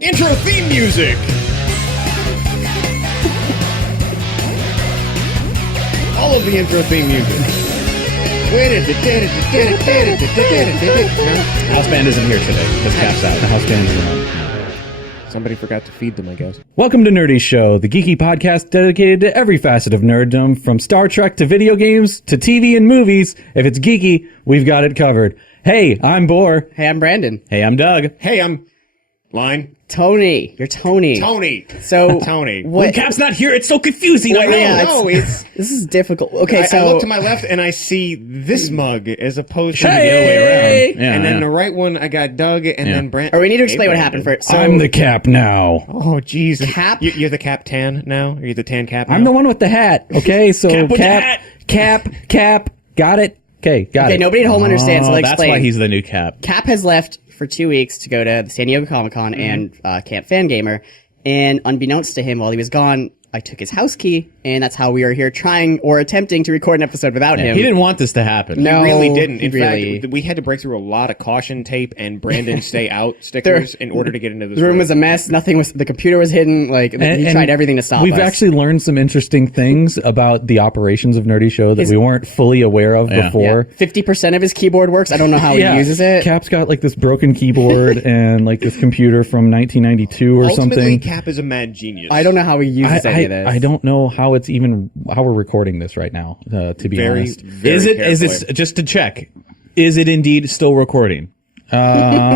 Intro theme music! All of the intro theme music. House band isn't here today because Cap's out. The house band is on. Somebody forgot to feed them, I guess. Welcome to Nerdy Show, the geeky podcast dedicated to every facet of nerddom, from Star Trek to video games to TV and movies. If it's geeky, we've got it covered. Hey, I'm Boar. Hey, I'm Brandon. Hey, I'm Doug. Hey, I'm... Line? Tony. You're Tony. Tony! So, Tony. When Cap's not here, it's so confusing. Well, I know. no, it's... this is difficult. Okay, I so look to my left and I see this mug as opposed to the Hey! other way around. Yeah, and then yeah. the right one, I got Doug and then Brandon. or we need to explain what happened first. So, I'm the Cap now. Oh, jeez. Cap? You're the Cap Tan now? Are you the Tan Cap now? I'm the one with the hat, okay? So Cap with the hat. Cap, got it? Okay, got okay, it. nobody at home understands, so Oh, I'll that's explain. why he's the new Cap. Cap has left for 2 weeks to go to the San Diego Comic-Con and Camp Fangamer, and unbeknownst to him, while he was gone, I took his house key, and that's how we are here trying or attempting to record an episode without him. He didn't want this to happen. No. He really didn't. In really. fact, we had to break through a lot of caution tape and Brandon stay out stickers in order to get into this The room was a mess. Nothing was. The computer was hidden. Like he tried everything to stop We've us. actually learned some interesting things about the operations of Nerdy Show that we weren't fully aware of before. 50% of his keyboard works. I don't know how he uses it. Cap's got like this broken keyboard and like this computer from 1992 or Ultimately, something. Cap is a mad genius. I don't know how he uses any of this. I don't know how it's even how we're recording this right now. To be Very, honest, very Is it carefully. just to check? Is it indeed still recording?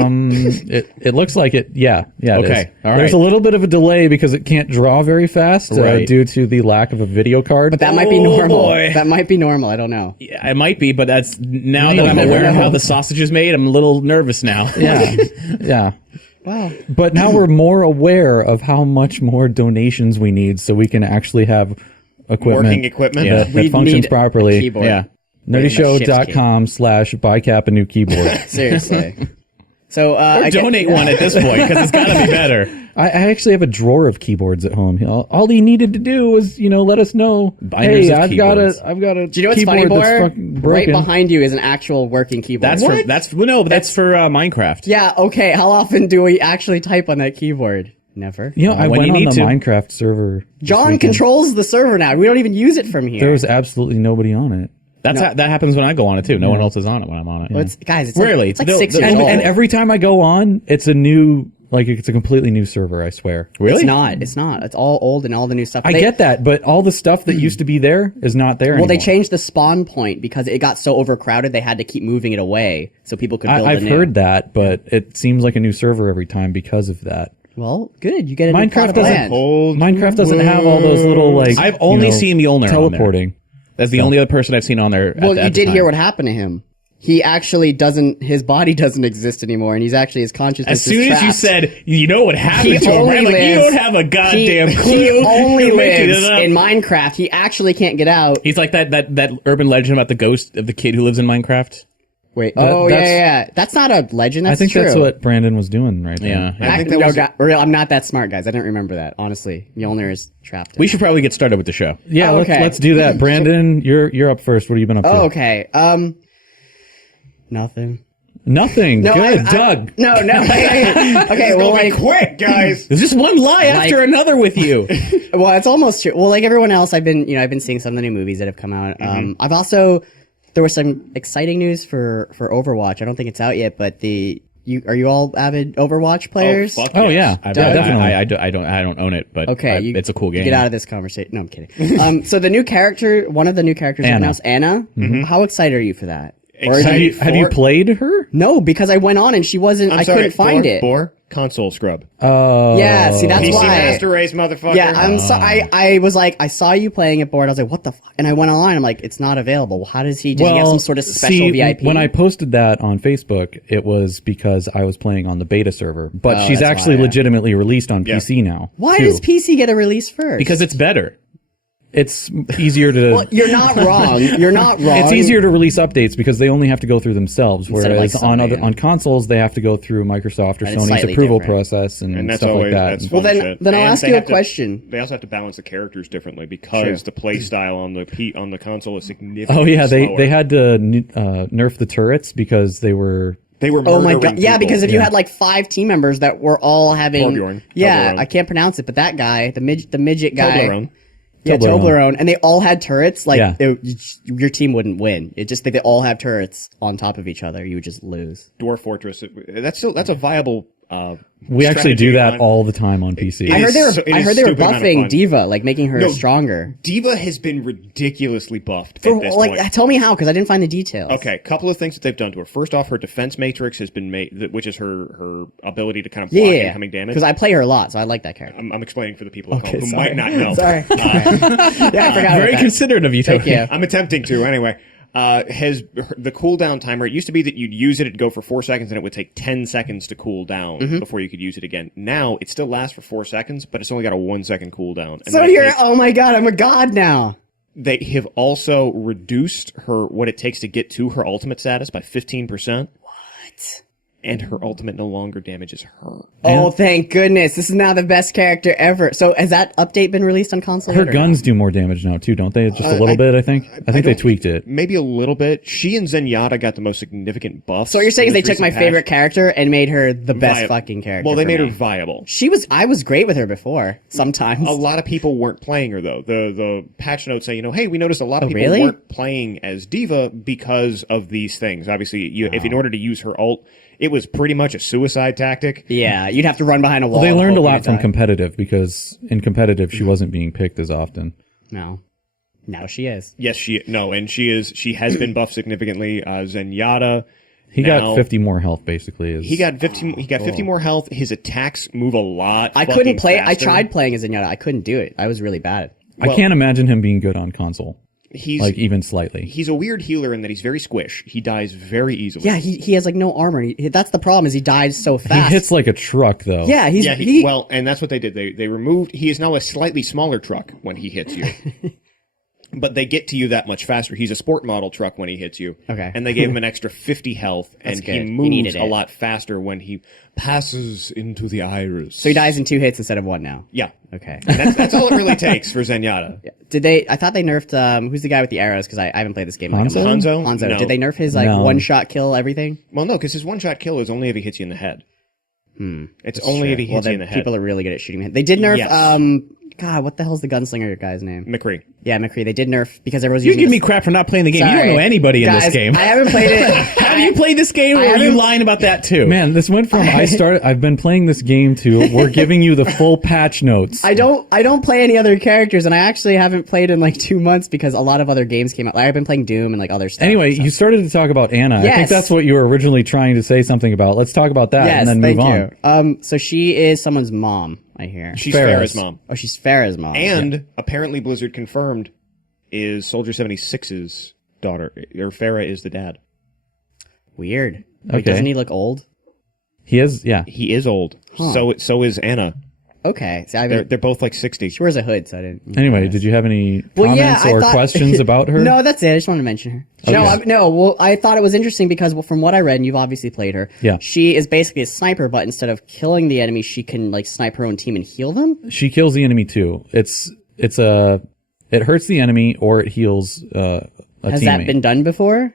it looks like it. Yeah. It Okay, is. all There's right. a little bit of a delay because it can't draw very fast Right. due to the lack of a video card. But that might be Oh, normal. boy. That might be normal. I don't know. Yeah, it might be, but that's now that No, I'm aware of no. how the sausage is made, I'm a little nervous now. yeah. Wow. But now we're more aware of how much more donations we need so we can actually have equipment, Working equipment? Yeah. that We functions need properly. a keyboard. Yeah. Nerdyshow.com/buy Cap a new keyboard. Seriously. So Or donate one at this point because it's got to be better. I actually have a drawer of keyboards at home. All he needed to do was, let us know. Binders Hey, of I've got keyboards. a do you know what's funny, keyboard that's Boar? fucking Right broken. behind you is an actual working keyboard. That's for Minecraft. Yeah. Okay. How often do we actually type on that keyboard? Never. I when went you on need the to. Minecraft server. this John weekend. controls the server now. We don't even use it from here. There was absolutely nobody on it. That happens when I go on it too. No one else is on it when I'm on it. Well, it's Rarely. Like, it's like They'll- 6 they'll- years old. And every time I go on, it's a new, it's a completely new server, I swear. Really? It's not. It's not. It's all old and all the new stuff. I get that, but all the stuff that used to be there is not there Well, anymore. they changed the spawn point because it got so overcrowded. They had to keep moving it away so people could build I've anew. heard that, but it seems like a new server every time because of that. Well, good. You get a new plot Minecraft of doesn't. land. Minecraft doesn't have all those little I've only seen Mjolnir on there. teleporting. That's the only other person I've seen on there. Well, you at the did time. hear what happened to him. He actually doesn't. His body doesn't exist anymore, and he's actually his consciousness. As soon is as you trapped. said, you know what happened He to him, only I'm like, you lives- don't have a goddamn clue. He only You're making lives it up. in Minecraft. He actually can't get out. He's like that urban legend about the ghost of the kid who lives in Minecraft. Wait. That- Oh that's- yeah. That's not a legend. That's I think true. that's what Brandon was doing right there. Yeah. I think that was... I'm not that smart, guys. I didn't remember that. Honestly, Mjolnir is trapped. We should probably get started with the show. Yeah, Oh, okay. let's do that. Brandon, you're up first. What have you been up to? Oh, okay. Nothing. Nothing. No, Good, I- Doug. No. Okay. Well, like, quick, guys! There's just one lie after another with you. well, it's almost true. Well, like everyone else, I've been seeing some of the new movies that have come out. Mm-hmm. I've also there was some exciting news for Overwatch. I don't think it's out yet, but are you all avid Overwatch players? fuck Oh, yes. yeah. I Definitely. don't own it, but Okay, it's a cool game. Get out of this conversation. No, I'm kidding. So the new character, one of the new characters Anna. announced, Anna. How excited are you for that? Or Excited. Have you played her? no, because I went on and she wasn't. I couldn't find it. Boar, console scrub. Yeah, see, that's PC why. Master Race, motherfucker. Yeah, I'm sorry. I was like, I saw you playing it, board. I was like, what the fuck? And I went online. I'm like, it's not available. Well, how does he? Did he get some sort of special VIP? When I posted that on Facebook, it was because I was playing on the beta server. But she's that's actually why, yeah. legitimately released on PC now. Why too. does PC get a release first? because it's better. It's easier to. Well, you're not wrong. You're not wrong. It's easier to release updates because they only have to go through themselves, Instead of, whereas like, on Sony, on consoles they have to go through Microsoft or And it's Sony's slightly approval different. process and that's stuff always like that. that's Well, fun then- shit. then I'll And ask they you a have to- question. They also have to balance the characters differently because the play style on the console is significantly Oh yeah, slower. they had to nerf the turrets because they were They were Oh my murdering god! Yeah, people. because if you had like 5 team members that were all having, Torbjorn. yeah, Toblerone. I can't pronounce it, but that guy, the midget guy, Toblerone. yeah, Toblerone. Toblerone, and they all had turrets. Like Yeah. your team wouldn't win. It just they all have turrets on top of each other. You would just lose. Dwarf Fortress. That's a viable. We actually do strategy that on- all the time on PC. It I is heard they were. so- it I is heard they were stupid amount of buffing fun. Diva, like making her No. stronger. Diva has been ridiculously buffed For, at this like, point. tell me how, because I didn't find the details. Okay, couple of things that they've done to her. First off, her defense matrix has been made, which is her ability to kind of block Yeah, incoming damage. because I play her a lot, so I like that character. I'm explaining for the people at home who sorry. might not know. Sorry. Yeah, I forgot. Very about that. considerate of you, Thank Toby. you. I'm attempting to anyway. Has the cooldown timer? It used to be that you'd use it, it'd go for 4 seconds, and it would take 10 seconds to cool down Mm-hmm. before you could use it again. Now it still lasts for 4 seconds, but it's only got a 1 second cooldown. And So then you're. Oh my god, I'm a god now. they have also reduced what it takes to get to her ultimate status by 15%. What? And her ultimate no longer damages her. Oh, thank goodness! This is now the best character ever. So has that update been released on console? Her yet or guns do more damage now too, don't they? Just a little I- bit, I think. I think they tweaked it. Maybe a little bit. She and Zenyatta got the most significant buffs. So what you're saying is in they this took my recent patch. favorite character and made her the best Vi- fucking character. Well, they for made me. her viable. I was great with her before. Sometimes. A lot of people weren't playing her though. The patch notes say, hey, we noticed a lot of people really? weren't playing as Diva because of these things. Obviously, if in order to use her ult, it was pretty much a suicide tactic. Yeah, you'd have to run behind a wall. Well, they and learned a hope you lot from die. competitive because in competitive she wasn't being picked as often. No. Now she is. Yes, she has been buffed significantly. Zenyatta. He now- got 50 more health basically. He got 50 more health. His attacks move a lot. I fucking couldn't play. I faster. tried playing as Zenyatta. I couldn't do it. I was really bad. I can't imagine him being good on console, He's like even slightly. he's a weird healer in that he's very squish. He dies very easily. Yeah, he has like no armor. That's the problem. Is he dies so He fast. hits like a truck though. Yeah, he's Yeah, he. well, and that's what they did. They removed. He is now a slightly smaller truck when he hits you, but they get to you that much faster. He's a sport model truck when he hits you. Okay. And they gave him an extra 50 health, and That's he good. He moves needed a it. lot faster when he passes into the iris. So he dies in 2 hits instead of 1 now. Yeah, Okay. that's all it really takes for Zenyatta. Did they? I thought they nerfed. Who's the guy with the arrows? Because I haven't played this game. in, like, a Hanzo? month. Hanzo? Hanzo. No. Did they nerf his like No. one shot kill everything? Well, no, because his one-shot kill is only if he hits you in the head. It's only if he Well, hits you then in the head. people are really good at shooting him. They did nerf. Yes. God, what the hell's the gunslinger guy's name? McCree. Yeah, McCree. They did nerf because everyone's You using. give me this- crap for not playing the game. You Sorry. don't know anybody in this Guys, game. I haven't played it. Have you played this game, or are you haven't- lying about that too? Man, this went from I've been playing this game to we're giving you the full patch notes. I don't play any other characters, and I actually haven't played in like 2 months because a lot of other games came out. Like, I've been playing Doom and like other stuff. Anyway, so. you started to talk about Anna. I think Yes. that's what you were originally trying to say something about. Let's talk about that Yes, and then thank move on. you. So she is someone's mom. I hear. She's Farrah's. Farrah's mom. Oh, she's Farrah's mom. And apparently Blizzard confirmed is Soldier 76's daughter, or Farrah is the dad. Weird. Wait, Okay. doesn't he look old? He is, yeah. He is old. So is Anna. Okay. See, I haven't. They're both like 60. She wears a hood, so I didn't. Anyway, did you have any comments I or thought- questions about her? No, that's it. I just wanted to mention her. No, Okay. no. Well, I thought it was interesting because from what I read, and you've obviously played her. Yeah. She is basically a sniper, but instead of killing the enemy, she can like snipe her own team and heal them. She kills the enemy too. It hurts the enemy or it heals a Has teammate. that been done before?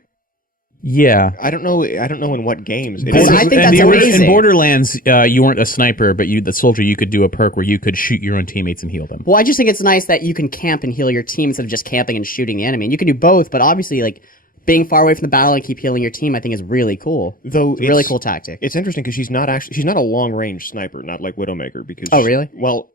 Yeah. I don't know in what games. It Because is- I think And that's amazing. in Borderlands, you weren't a sniper, but the soldier, you could do a perk where you could shoot your own teammates and heal them. Well, I just think it's nice that you can camp and heal your team instead of just camping and shooting the enemy. And you can do both, but obviously, like being far away from the battle and keep healing your team, I think is really cool. Though It's a really cool tactic. It's interesting because she's not a long range sniper, not like Widowmaker. Because Oh, really? Well,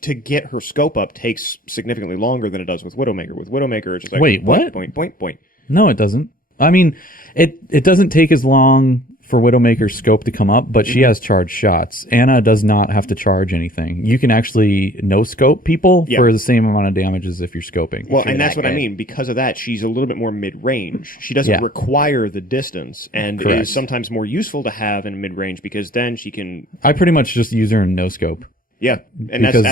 to get her scope up takes significantly longer than it does with Widowmaker. With Widowmaker, it's just like Wait, what? Point. No, it doesn't. I mean, it doesn't take as long for Widowmaker's scope to come up, but she has charged shots. Anna does not have to charge anything. You can actually no scope people Yeah. for the same amount of damage as if you're scoping. Well, True and that's that, what I good. mean. Because of that, she's a little bit more mid-range. She doesn't Yeah. require the distance, and Correct. is sometimes more useful to have in mid-range because then she can. I pretty much just use her in no scope. Yeah, and Because-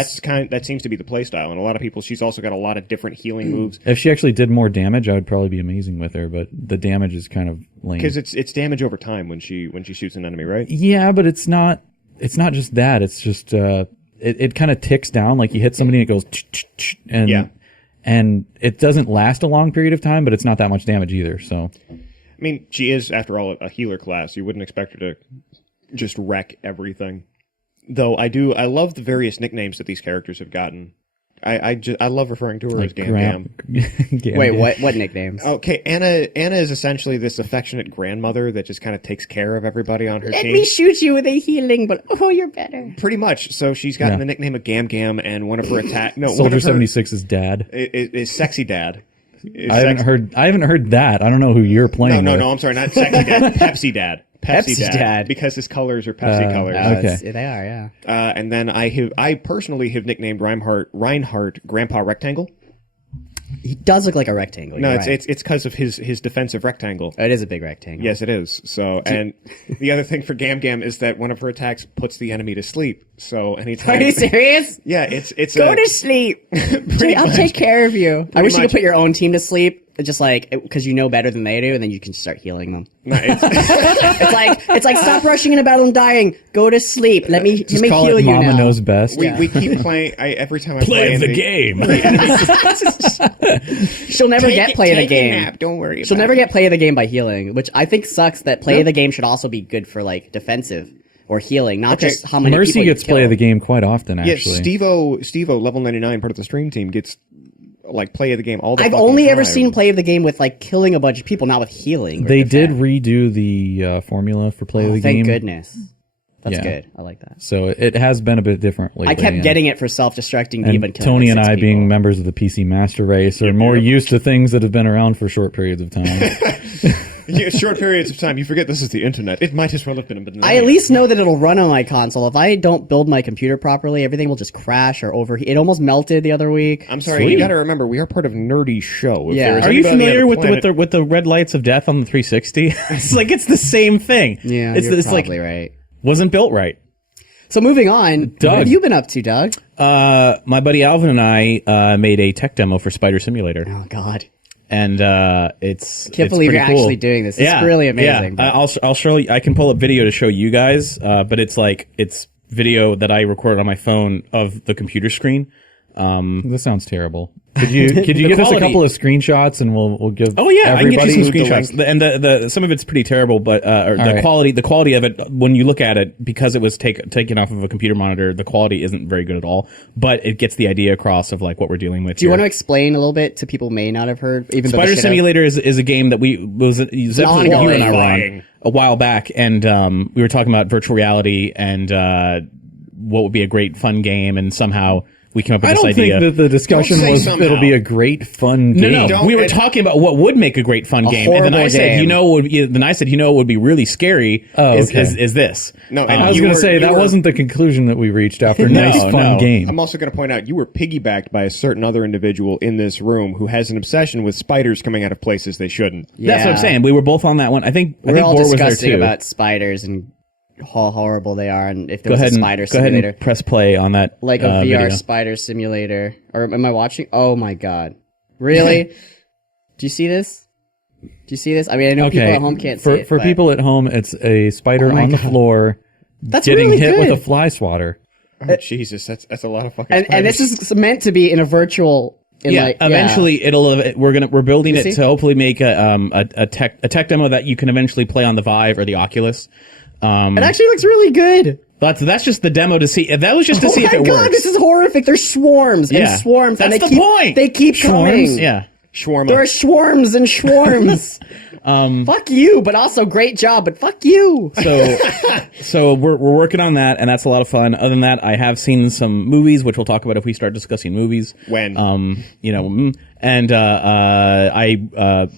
that seems to be the play style. And a lot of people, she's also got a lot of different healing moves If she actually did more damage, I would probably be amazing with her, but the damage is kind of lame. because it's damage over time when she shoots an enemy, right? Yeah, but it's not just that. It's just it kind of ticks down, like you hit somebody and it goes and Yeah. and it doesn't last a long period of time, but it's not that much damage either. So I mean, she is, after all, a healer class. You wouldn't expect her to just wreck everything. Though I love the various nicknames that these characters have gotten. I love referring to her as Gam Gam. Wait, what nicknames? Okay, Anna is essentially this affectionate grandmother that just kind of takes care of everybody on her Let team. me shoot you with a healing, but you're better. Pretty much. So she's gotten Yeah. the nickname of Gam Gam, and one of her attack. No, one Soldier of her 76's dad. is Sexy Dad. I haven't heard that. I don't know who you're playing. No, with. I'm sorry, not Sexy Dad. Pepsi Dad. Pepsi Dad. Because his colors are Pepsi colors. Okay. They are, yeah. And then I personally have nicknamed Reinhardt Grandpa Rectangle. He does look like a rectangle. No, you're it's right. it's because of his defensive rectangle. It is a big rectangle. Yes, it is. So, and the other thing for Gam Gam is that one of her attacks puts the enemy to sleep. So anytime. Are you serious? Yeah, it's Go to sleep. I'll take care of you. I wish you could much. put your own team to sleep, just like because you know better than they do, and then you can start healing them. No, it's, It's like stop rushing into battle and dying. Go to sleep. Let me Just call heal it you Mama now. Knows Best. we keep playing. Every time I Play in the game. She'll never get play of the game. Nap. Don't worry. She'll about never it. get play of the game by healing, which I think sucks. That play of the game should also be good for like defensive or healing, not just how many Mercy people you gets play kill. of the game quite often, Yeah, actually. Steve-O, level 99, part of the stream team, gets like play of the game all the I've fucking only ever time. seen play of the game with like killing a bunch of people, not with healing. or They did defense. redo the formula for play of the Thank game. goodness. That's Yeah. good. I like that. So it has been a bit different lately. I kept and- getting it for self-destructing Diva And and killing Tony like and 6 I, people. being members of the PC Master Race, are more used to things that have been around for short periods of time. Yeah, short periods of time. You forget this is the internet. It might as well have been a banana. I at least know that it'll run on my console. If I don't build my computer properly, everything will just crash or overheat. It almost melted the other week. I'm sorry. You got to remember, we are part of Nerdy Show. If Yeah. there's Are you anybody on familiar the with planet- with the red lights of death on the 360? It's the same thing. Yeah, it's you're like probably right. wasn't built right. So moving on, Doug. what have you been up to, Doug? My buddy Alvin and I made a tech demo for Spider Simulator, Oh God, and it's can't believe pretty you're cool. actually doing this. It's really amazing. Yeah. I'll show you. I can pull up video to show you guys, but it's video that I recorded on my phone of the computer screen. This sounds terrible. Could you give us a quality- couple of screenshots and we'll give Oh yeah, I can get everybody you some the screenshots. link? And the some of it's pretty terrible, but or the right. quality of it when you look at it, because it was taken off of a computer monitor, the quality isn't very good at all. But it gets the idea across of like what we're dealing with. Do you want to explain a little bit to people who may not have heard? Even though they Spider should have? Simulator is a game that it was episode that you ongoing. and I were Flying. on a while back, and we were talking about virtual reality and what would be a great fun game, and somehow we came up with I this don't idea. think that the discussion Don't say was somehow. it'll be a great fun game. No, Don't- we were it- talking about what would make a great fun game, and then I horrible said, game. then I said, what would be really scary Oh, is okay. this. No, and I was you going to were- say you that were- wasn't the conclusion that we reached after No, nice fun no. game. I'm also going to point out you were piggybacked by a certain other individual in this room who has an obsession with spiders coming out of places they shouldn't. That's what I'm Yeah. saying. We were both on that one. I think We're all Boar was there discussing too. about spiders and how horrible they are, and if there Go was ahead a and spider go ahead simulator, and press play on that. like a VR video. spider simulator. Or am I watching? Oh my God, really? Do you see this? Do you see this? I mean, I know people at home can't for see it. for but people at home, it's a spider Oh my on the God. floor that's getting really hit good. with a fly swatter. Oh, Jesus, that's a lot of fucking and this is meant to be in a virtual. In Yeah, like, eventually we're building it see? to hopefully make a tech demo that you can eventually play on the Vive or the Oculus. It actually looks really good. That's just the demo to see. That was just to Oh see if my it God, works. this is horrific. There's swarms Yeah. and swarms. That's and they the keep, point. They keep coming. Yeah. shawarma. There are swarms and swarms. Fuck you, but also great job, but fuck you. So we're working on that, and that's a lot of fun. Other than that, I have seen some movies, which we'll talk about if we start discussing movies. When? And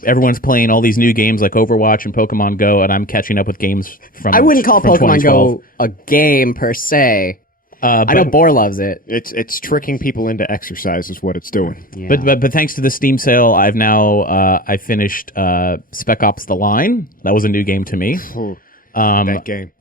everyone's playing all these new games like Overwatch and Pokemon Go, and I'm catching up with games from. I wouldn't call from Pokemon 2012. Go a game per se. I know Boar loves it. It's tricking people into exercise is what it's doing. Yeah. But thanks to the Steam sale, I've now I finished Spec Ops: The Line. That was a new game to me. That game.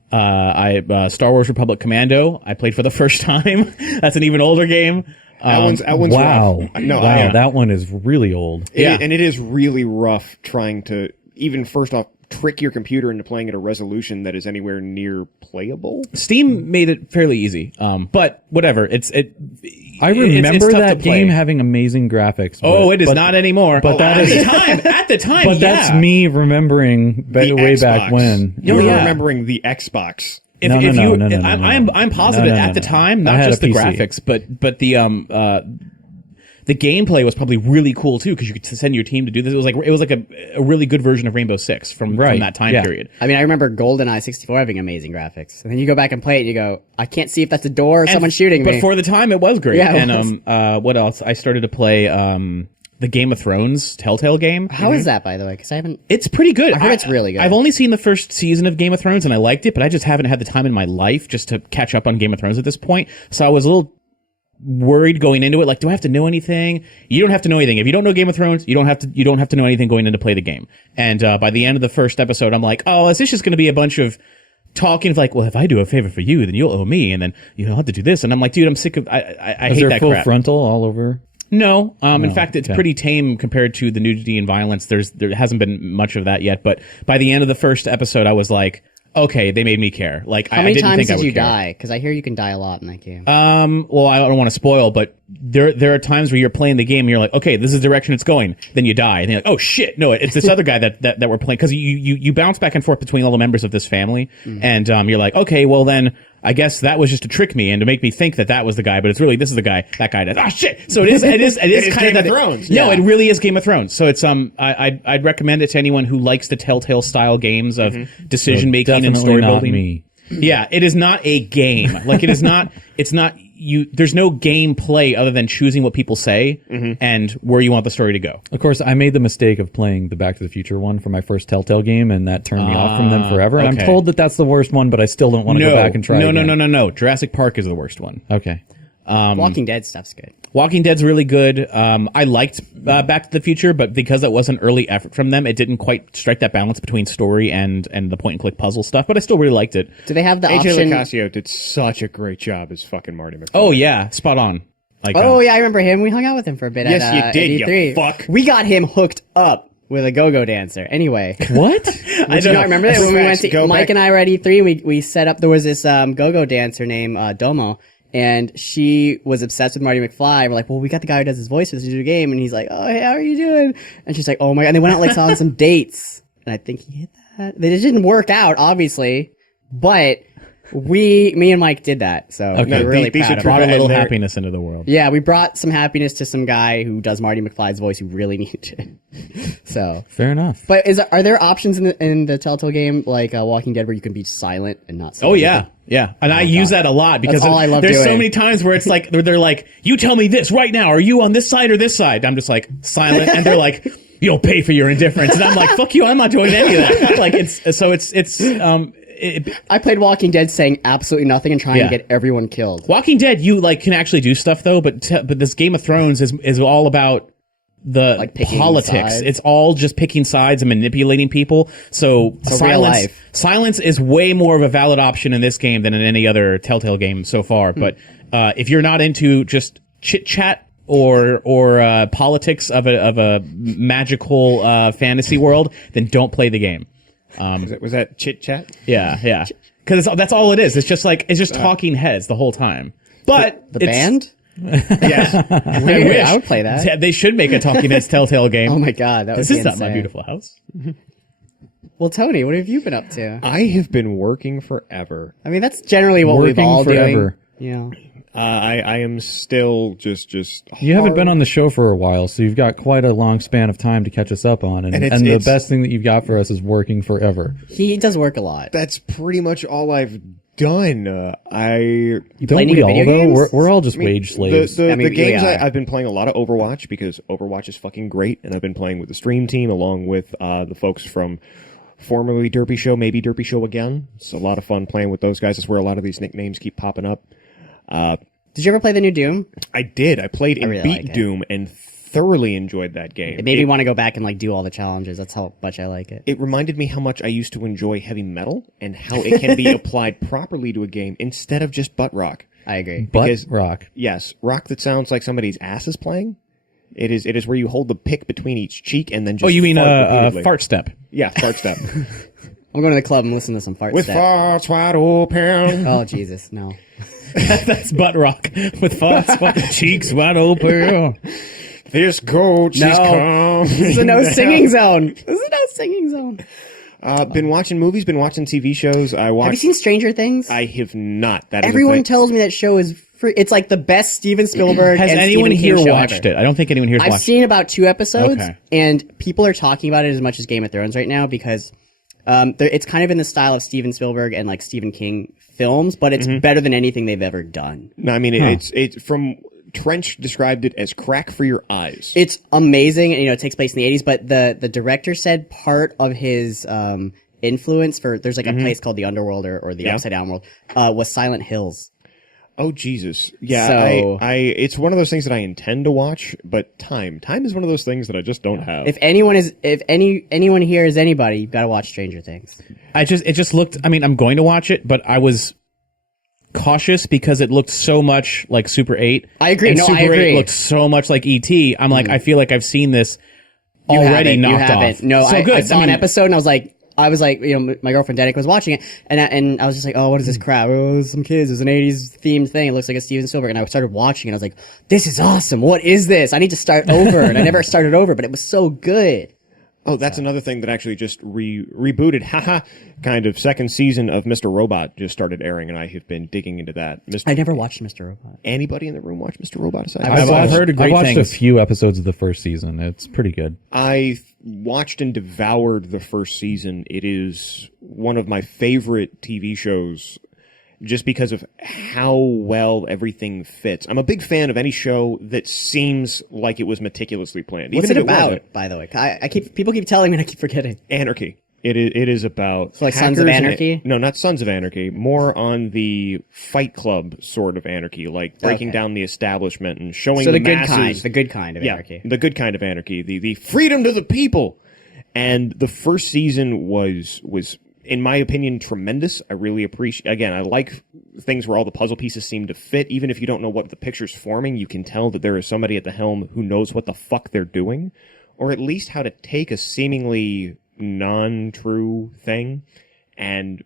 Star Wars Republic Commando. I played for the first time. That's an even older game. That one's Wow, rough. No, wow, that one is really old. and it is really rough trying to even first off trick your computer into playing at a resolution that is anywhere near playable. Steam made it fairly easy. But whatever. I remember it's tough that to play. game having amazing graphics. Oh, it is not anymore. but that at is- the time. At the time, But that's yeah. me remembering The way Xbox. back when. You're yeah. remembering the Xbox. No. I'm positive at the time, I not had just a the PC. graphics, but the gameplay was probably really cool too because you could send your team to do this. It was like a really good version of Rainbow Six from that time Yeah. period. I mean, I remember GoldenEye 64 having amazing graphics. And then you go back and play it and you go, I can't see if that's a door or someone's shooting But me. for the time, it was great. Yeah, it and what else? I started to play the Game of Thrones Telltale game. How is that, by the way? Because I haven't... It's pretty good. I heard it's really good. I've only seen the first season of Game of Thrones and I liked it, but I just haven't had the time in my life just to catch up on Game of Thrones at this point. So I was a little worried going into it. Like, do I have to know anything? You don't have to know anything. If you don't know Game of Thrones, you don't have to know anything going in to play the game. And by the end of the first episode, I'm like, oh, is this just going to be a bunch of talking of like, well, if I do a favor for you, then you'll owe me, and then you'll have to do this. And I'm like, dude, I'm sick of. I Is hate there that full crap. frontal all over? No, in fact, it's okay. pretty tame compared to the nudity and violence. There hasn't been much of that yet, but by the end of the first episode, I was like, okay, they made me care. Like, How I many didn't times think I did would you care. die? Because I hear you can die a lot in that game. Well, I don't want to spoil, but there are times where you're playing the game and you're like, okay, this is the direction it's going. Then you die, and you're like, oh shit, no, it's this other guy that we're playing, because you bounce back and forth between all the members of this family, and you're like, okay, well then I guess that was just to trick me and to make me think that was the guy, but it's really this is the guy. That guy does. Ah, shit. So it is kind Game of of Thrones. No, Yeah. it really is Game of Thrones. So it's I'd recommend it to anyone who likes the Telltale style games of decision making and Definitely story not building. me. Yeah, it is not a game. Like, it is not. It's not you. There's no gameplay other than choosing what people say and where you want the story to go. Of course, I made the mistake of playing the Back to the Future one for my first Telltale game, and that turned me off from them forever. And okay. I'm told that that's the worst one, but I still don't want to go back and try again. No. Jurassic Park is the worst one. Okay. Walking Dead stuff's good. Walking Dead's really good. I liked Back to the Future, but because it was an early effort from them, it didn't quite strike that balance between story and the point and click puzzle stuff. But I still really liked it. Do they have the AJ option? Locascio did such a great job as fucking Marty McFly. Oh yeah, spot on. Like, Oh yeah, I remember him. We hung out with him for a bit. Yes, at, you did, you E3. fuck. We got him hooked up with a go-go dancer. Anyway, What? did you not remember that when we went to Go Mike back. and I were at E3? We set up. There was this go-go dancer named Domo, and she was obsessed with Marty McFly. We're like, well, we got the guy who does his voice for this new game, and he's like, oh, hey, how are you doing? And she's like, oh my god. And they went out like on some dates, and I think he hit that. They didn't work out, obviously, but me and Mike did that, so we're really these proud are of brought it. a little And they're- happiness into the world. Yeah, we brought some happiness to some guy who does Marty McFly's voice who really needed it. So, Fair enough. but are there options in the Telltale game like Walking Dead where you can be silent and not say Oh yeah, anything? yeah, and I use that a lot because all I love there's so doing. many times where it's like they're like, "You tell me this right now. Are you on this side or this side?" I'm just like silent, and they're like, "You'll pay for your indifference," and I'm like, "Fuck you! I'm not doing any of that." Like I played Walking Dead saying absolutely nothing and trying Yeah. to get everyone killed. Walking Dead, you like can actually do stuff though, but this Game of Thrones is all about the Like picking politics. sides. It's all just picking sides and manipulating people. So real life. silence is way more of a valid option in this game than in any other Telltale game so far. But if you're not into just chit chat or politics of a magical fantasy world, then don't play the game. Was that chit chat? Yeah. Because that's all it is. It's just talking heads the whole time. But The band? Yes. I would play that. They should make a Talking Heads Telltale game. Oh my god, that was This is not insane. my beautiful house. Well, Tony, what have you been up to? I have been working forever. I mean, that's generally what we've Working all forever. doing. Yeah. I am still just You haven't been on the show for a while, so you've got quite a long span of time to catch us up on. And it's- the it's- best thing that you've got for us is working forever. He does work a lot. That's pretty much all I've done. Don't play any we good all, video though? games? We're all just wage slaves. The I mean, games we are. I've been playing a lot of Overwatch because Overwatch is fucking great, and I've been playing with the stream team along with the folks from formerly Derpy Show, maybe Derpy Show again. It's a lot of fun playing with those guys. That's where a lot of these nicknames keep popping up. Did you ever play the new Doom? I did. I played and really beat like it. Doom and thoroughly enjoyed that game. It made me want to go back and like do all the challenges. That's how much I like it. It reminded me how much I used to enjoy heavy metal and how it can be applied properly to a game instead of just butt rock. I agree. Butt because- rock. Yes, rock that sounds like somebody's ass is playing. It is where you hold the pick between each cheek and then just. Oh, you mean repeatedly. fart step? Yeah, fart step. I'm going to the club and listening to some fart With step. farts wide open. Oh, Jesus, no. That's butt rock with farts, cheeks wide open. This coach is come. This is a no singing zone. This is a no singing zone. Been watching movies, been watching TV shows. Have you seen Stranger Things? I have not. That is Everyone a thing. tells me that show is free. It's like the best Steven Spielberg Has and anyone Stephen here King show watched ever. it? I don't think anyone here has I've watched seen about 2 episodes, Okay. and people are talking about it as much as Game of Thrones right now because it's kind of in the style of Steven Spielberg and like Stephen King films, but it's better than anything they've ever done. No, I mean it's from Trench described it as crack for your eyes. It's amazing, and it takes place in the 80s. But the director said part of his influence for there's like a place called the Underworld or the Upside Down World was Silent Hills. Oh Jesus! Yeah, So- I it's one of those things that I intend to watch, but time is one of those things that I just don't have. If anyone here is anybody, you've got to watch Stranger Things. it just looked, I mean, I'm going to watch it, but I was cautious because it looked so much like Super 8. I agree. And No, Super I agree. 8 looked so much like E.T. I'm like, I feel like I've seen this You already haven't, you knocked haven't. off. No, so I good. saw an episode and I was like, my girlfriend Danica was watching it, and I was just like, oh, what is this crap? Oh, it's some kids. It was an 80s themed thing. It looks like a Steven Spielberg. And I started watching it. I was like, this is awesome. What is this? I need to start over. And I never started over, but it was so good. Oh, that's another thing that actually just rebooted. Haha, kind of second season of Mr. Robot just started airing, and I have been digging into that. I never watched Mr. Robot. Anybody in the room watch Mr. Robot? Aside? I've heard great I watched things. a few episodes of the first season. It's pretty good. I watched and devoured the first season. It is one of my favorite TV shows just because of how well everything fits. I'm a big fan of any show that seems like it was meticulously planned. What's even it if about, wasn't. by the way? People keep telling me and I keep forgetting. Anarchy. It is about So like Sons of hackers and- Anarchy? no, not Sons of Anarchy. More on the Fight Club sort of anarchy, like breaking Okay. down the establishment and showing So the the good masses. kind. The good kind of Yeah, anarchy. the good kind of anarchy, the freedom to the people. And the first season was in my opinion tremendous. I really appreciate. Again, I like things where all the puzzle pieces seem to fit. Even if you don't know what the picture's forming, you can tell that there is somebody at the helm who knows what the fuck they're doing, or at least how to take a seemingly non-true thing and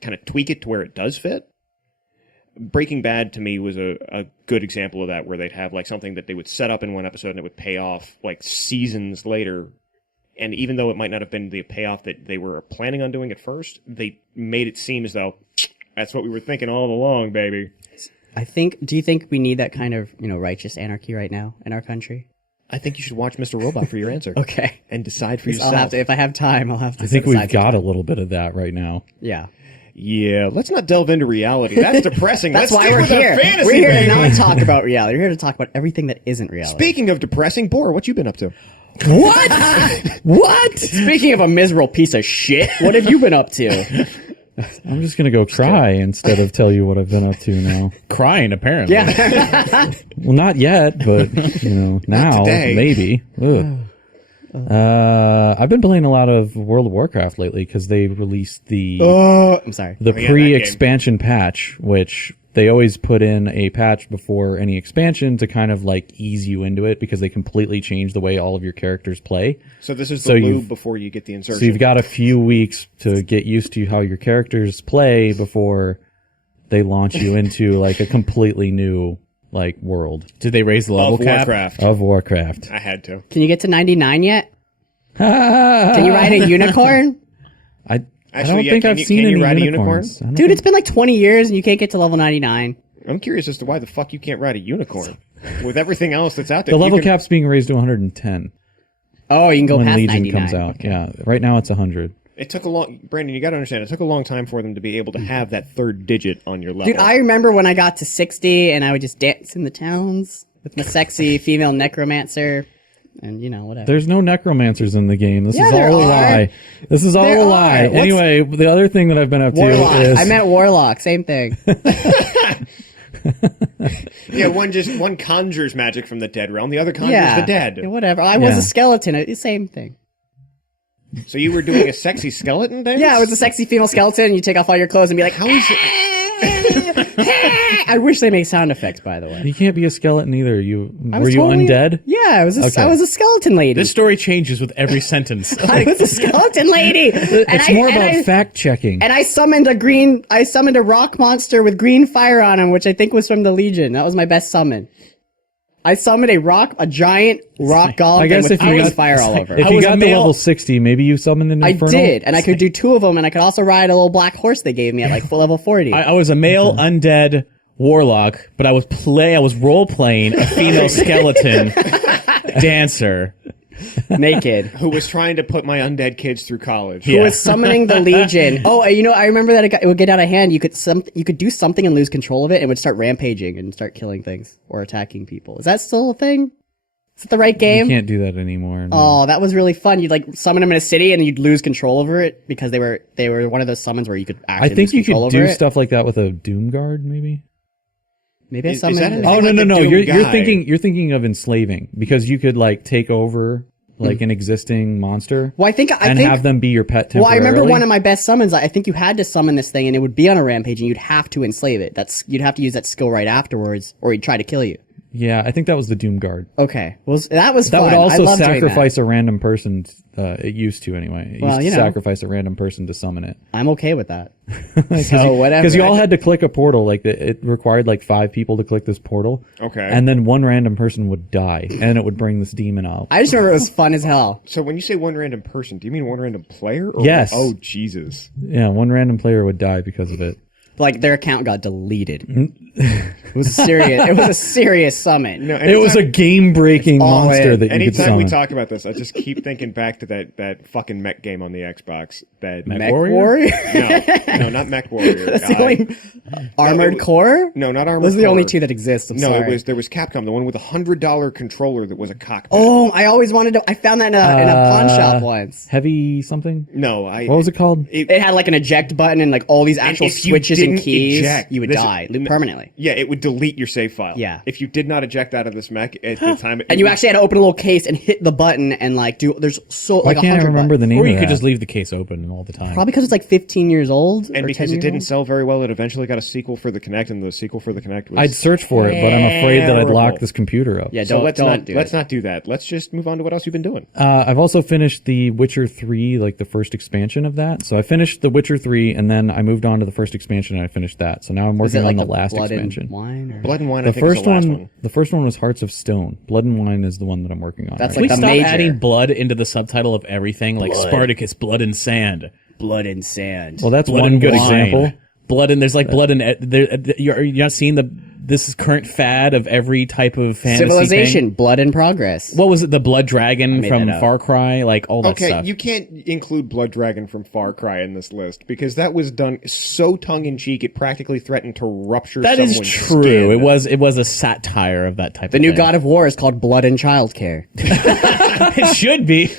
kind of tweak it to where it does fit. Breaking Bad to me was a good example of that, where they'd have like something that they would set up in one episode and it would pay off like seasons later. And even though it might not have been the payoff that they were planning on doing at first, they made it seem as though that's what we were thinking all along, baby. Do you think we need that kind of, righteous anarchy right now in our country? I think you should watch Mr. Robot for your answer. Okay. And decide for I'll yourself. have to, if I have time, I'll have to. I think set aside we've some got a time. little bit of that right now. Yeah. Yeah, let's not delve into reality. That's depressing. That's Let's why stick we're with our here. fantasy, We're here baby. to not talk about reality. We're here to talk about everything that isn't reality. Speaking of depressing, Bor, what you been up to? What? What? Speaking of a miserable piece of shit, what have you been up to? I'm just gonna go cry instead of tell you what I've been up to now. Crying, apparently. Yeah. Well, not yet, but now today. maybe. Ugh. I've been playing a lot of World of Warcraft lately because they released the I'm sorry. the yeah, that pre-expansion patch, which they always put in a patch before any expansion to kind of like ease you into it because they completely change the way all of your characters play. So this is So the you've- lube before you get the insertion. So you've got a few weeks to get used to how your characters play before they launch you into like a completely new like world Did they raise the level of cap? Warcraft. of Warcraft. I had to. Can you get to 99 yet? Can you ride a unicorn? I Actually, don't yeah, think can I've you- seen can you any ride a unicorns. I don't Dude, think- it's been like 20 years and you can't get to level 99. I'm curious as to why the fuck you can't ride a unicorn with everything else that's out there. the You level can- cap's being raised to 110 Oh, you can go when past Legion 99. comes out. Yeah, right now it's 100. It took a long. Brandon, you got to understand. It took a long time for them to be able to have that third digit on your level. Dude, I remember when I got to 60 and I would just dance in the towns with my sexy female necromancer and, whatever. There's no necromancers in the game. This Yeah, is there all a are. lie. This is all There a are. lie. What's- Anyway, the other thing that I've been up to Warlock. is I meant warlock. Same thing. Yeah, one conjures magic from the dead realm. The other conjures Yeah. the dead. Yeah, whatever. I was Yeah. a skeleton. Same thing. So you were doing a sexy skeleton dance? Yeah, it was a sexy female skeleton and you take off all your clothes and be like, How is it? I wish they made sound effects, by the way. You can't be a skeleton either. I Were was you totally- undead? Yeah, I was Okay. I was a skeleton lady. This story changes with every sentence. I was a skeleton lady. It's more about fact checking. And I summoned a rock monster with green fire on him, which I think was from the Legion. That was my best summon. I summoned a giant rock golem I guess with if you green got fire all over. If I you was got a to male- level 60, maybe you summoned an I infernal. did, and I could do 2 of them, and I could also ride a little black horse they gave me at like level 40. I was a male undead warlock, but I was role playing a female skeleton dancer. naked. Who was trying to put my undead kids through college. Who was summoning the Legion. Oh, I remember that it would get out of hand. You could do something and lose control of it, and it would start rampaging and start killing things or attacking people. Is that still a thing? Is it the right You game? can't do that anymore. no. Oh, that was really fun. You'd like summon them in a city, and you'd lose control over it because they were one of those summons where you could actually I think lose you control could over do it. stuff like that with a Doom Guard, maybe. Maybe I Is summoned. that an- Oh like no. a Doom You're guy. thinking of enslaving because you could like take over like an existing monster. Well, I think have them be your pet temporarily. Well, I remember one of my best summons. I think you had to summon this thing, and it would be on a rampage, and you'd have to enslave it. You'd have to use that skill right afterwards, or he'd try to kill you. Yeah, I think that was the Doom Guard. Okay, well, that was That fun. would I also loved doing that. sacrifice a random person. It used to anyway. It Well, used you to know. sacrifice a random person to summon it. I'm okay with that. So whatever. Because you all had to click a portal. Like it required like 5 people to click this portal. Okay. And then one random person would die, and it would bring this demon out. I just remember it was fun as hell. So when you say one random person, do you mean one random player? Or Yes. Oh, Jesus. Yeah, one random player would die because of it. Like their account got deleted. It was serious. It was a serious summon. No, It was a game-breaking all monster in. that you could Anytime summon. we talk about this, I just keep thinking back to that fucking mech game on the Xbox. That Mech Warrior? Warrior? no, not Mech Warrior. That's the God. only Armored Core? No, not Armored Those are the only Core. 2 that exist. I'm No, sorry. there was Capcom, the one with a $100 controller that was a cockpit. Oh, I always wanted to. I found that in a pawn shop once. Heavy something? No, What was it called? It had like an eject button and like all these actual if you switches and didn't keys. eject- you would this- die permanently. Yeah, it would delete your save file. Yeah. If you did not eject out of this mech at the time, And you actually had to open a little case and hit the button and like do. There's so Why like can't I 100 remember the buttons. name Or of you could that? just leave the case open all the time. Probably because it's like 15 years old. and or because 10 it years didn't old. sell very well, it eventually got a sequel for the Kinect, and the sequel for the Kinect was. I'd search for it, but I'm afraid that I'd lock Terrible. this computer up. Yeah, So let's don't not do let's it. not do that. Let's just move on to what else you've been doing. I've also finished the Witcher 3, like the first expansion of that. So I finished the Witcher 3, and then I moved on to the first expansion, and I finished that. So now I'm Is it working like on the last Blood expansion. and Wine? Or? Blood and Wine. I The think is first the last one, the first one was Hearts of Stone. Blood and Wine is the one that I'm working on. That's right Can we like the stop major. adding blood into the subtitle of everything? Like Blood. Spartacus, blood and sand. Blood and Sand. Well, that's Blood one and good wine. example. Blood and there's like blood and you're not seeing this current fad of every type of fantasy Civilization. thing? Blood in Progress. What was it? The Blood Dragon made from that up. Far Cry, like all that Okay, stuff. you can't include Blood Dragon from Far Cry in this list because that was done so tongue in cheek it practically threatened to rupture. That is someone's true. skin. It was a satire of that type. The of new thing. God of War is called Blood and Childcare. It should be.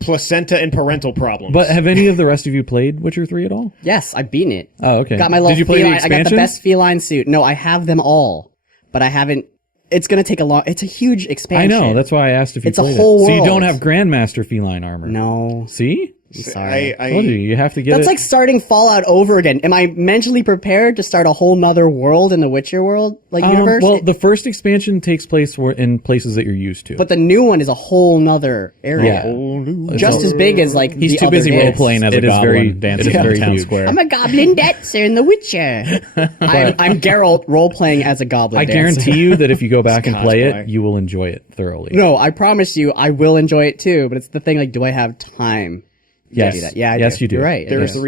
placenta and parental problems. But have any of the rest of you played Witcher 3 at all? Yes, I've beaten it. Oh, okay. Got my little Did you play the feline. I got the expansions? best feline suit. No, I have them all, but I haven't. It's gonna take a long. It's a huge I expansion. know. That's why I asked if you It's a played whole it. So you world. don't have Grandmaster feline armor. No, See? sorry. I Told you. You have to get That's it. like starting Fallout over again. Am I mentally prepared to start a whole nother world in the Witcher world, like universe? Well, the first expansion takes place in places that you're used to. but the new one is a whole nother area. Yeah. Just as big as like He's the too other busy games. role playing as It a is goblin very- dancing it is in very town huge. square. I'm a goblin dancer in The Witcher. I'm Geralt role playing as a goblin. I dancer. guarantee you that if you go back and play cosplay. it, you will enjoy it thoroughly. No, I promise you, I will enjoy it too. But it's the thing, like, do I have time? Yes. To do that? Yeah, I Yes, you do. You're right. That's the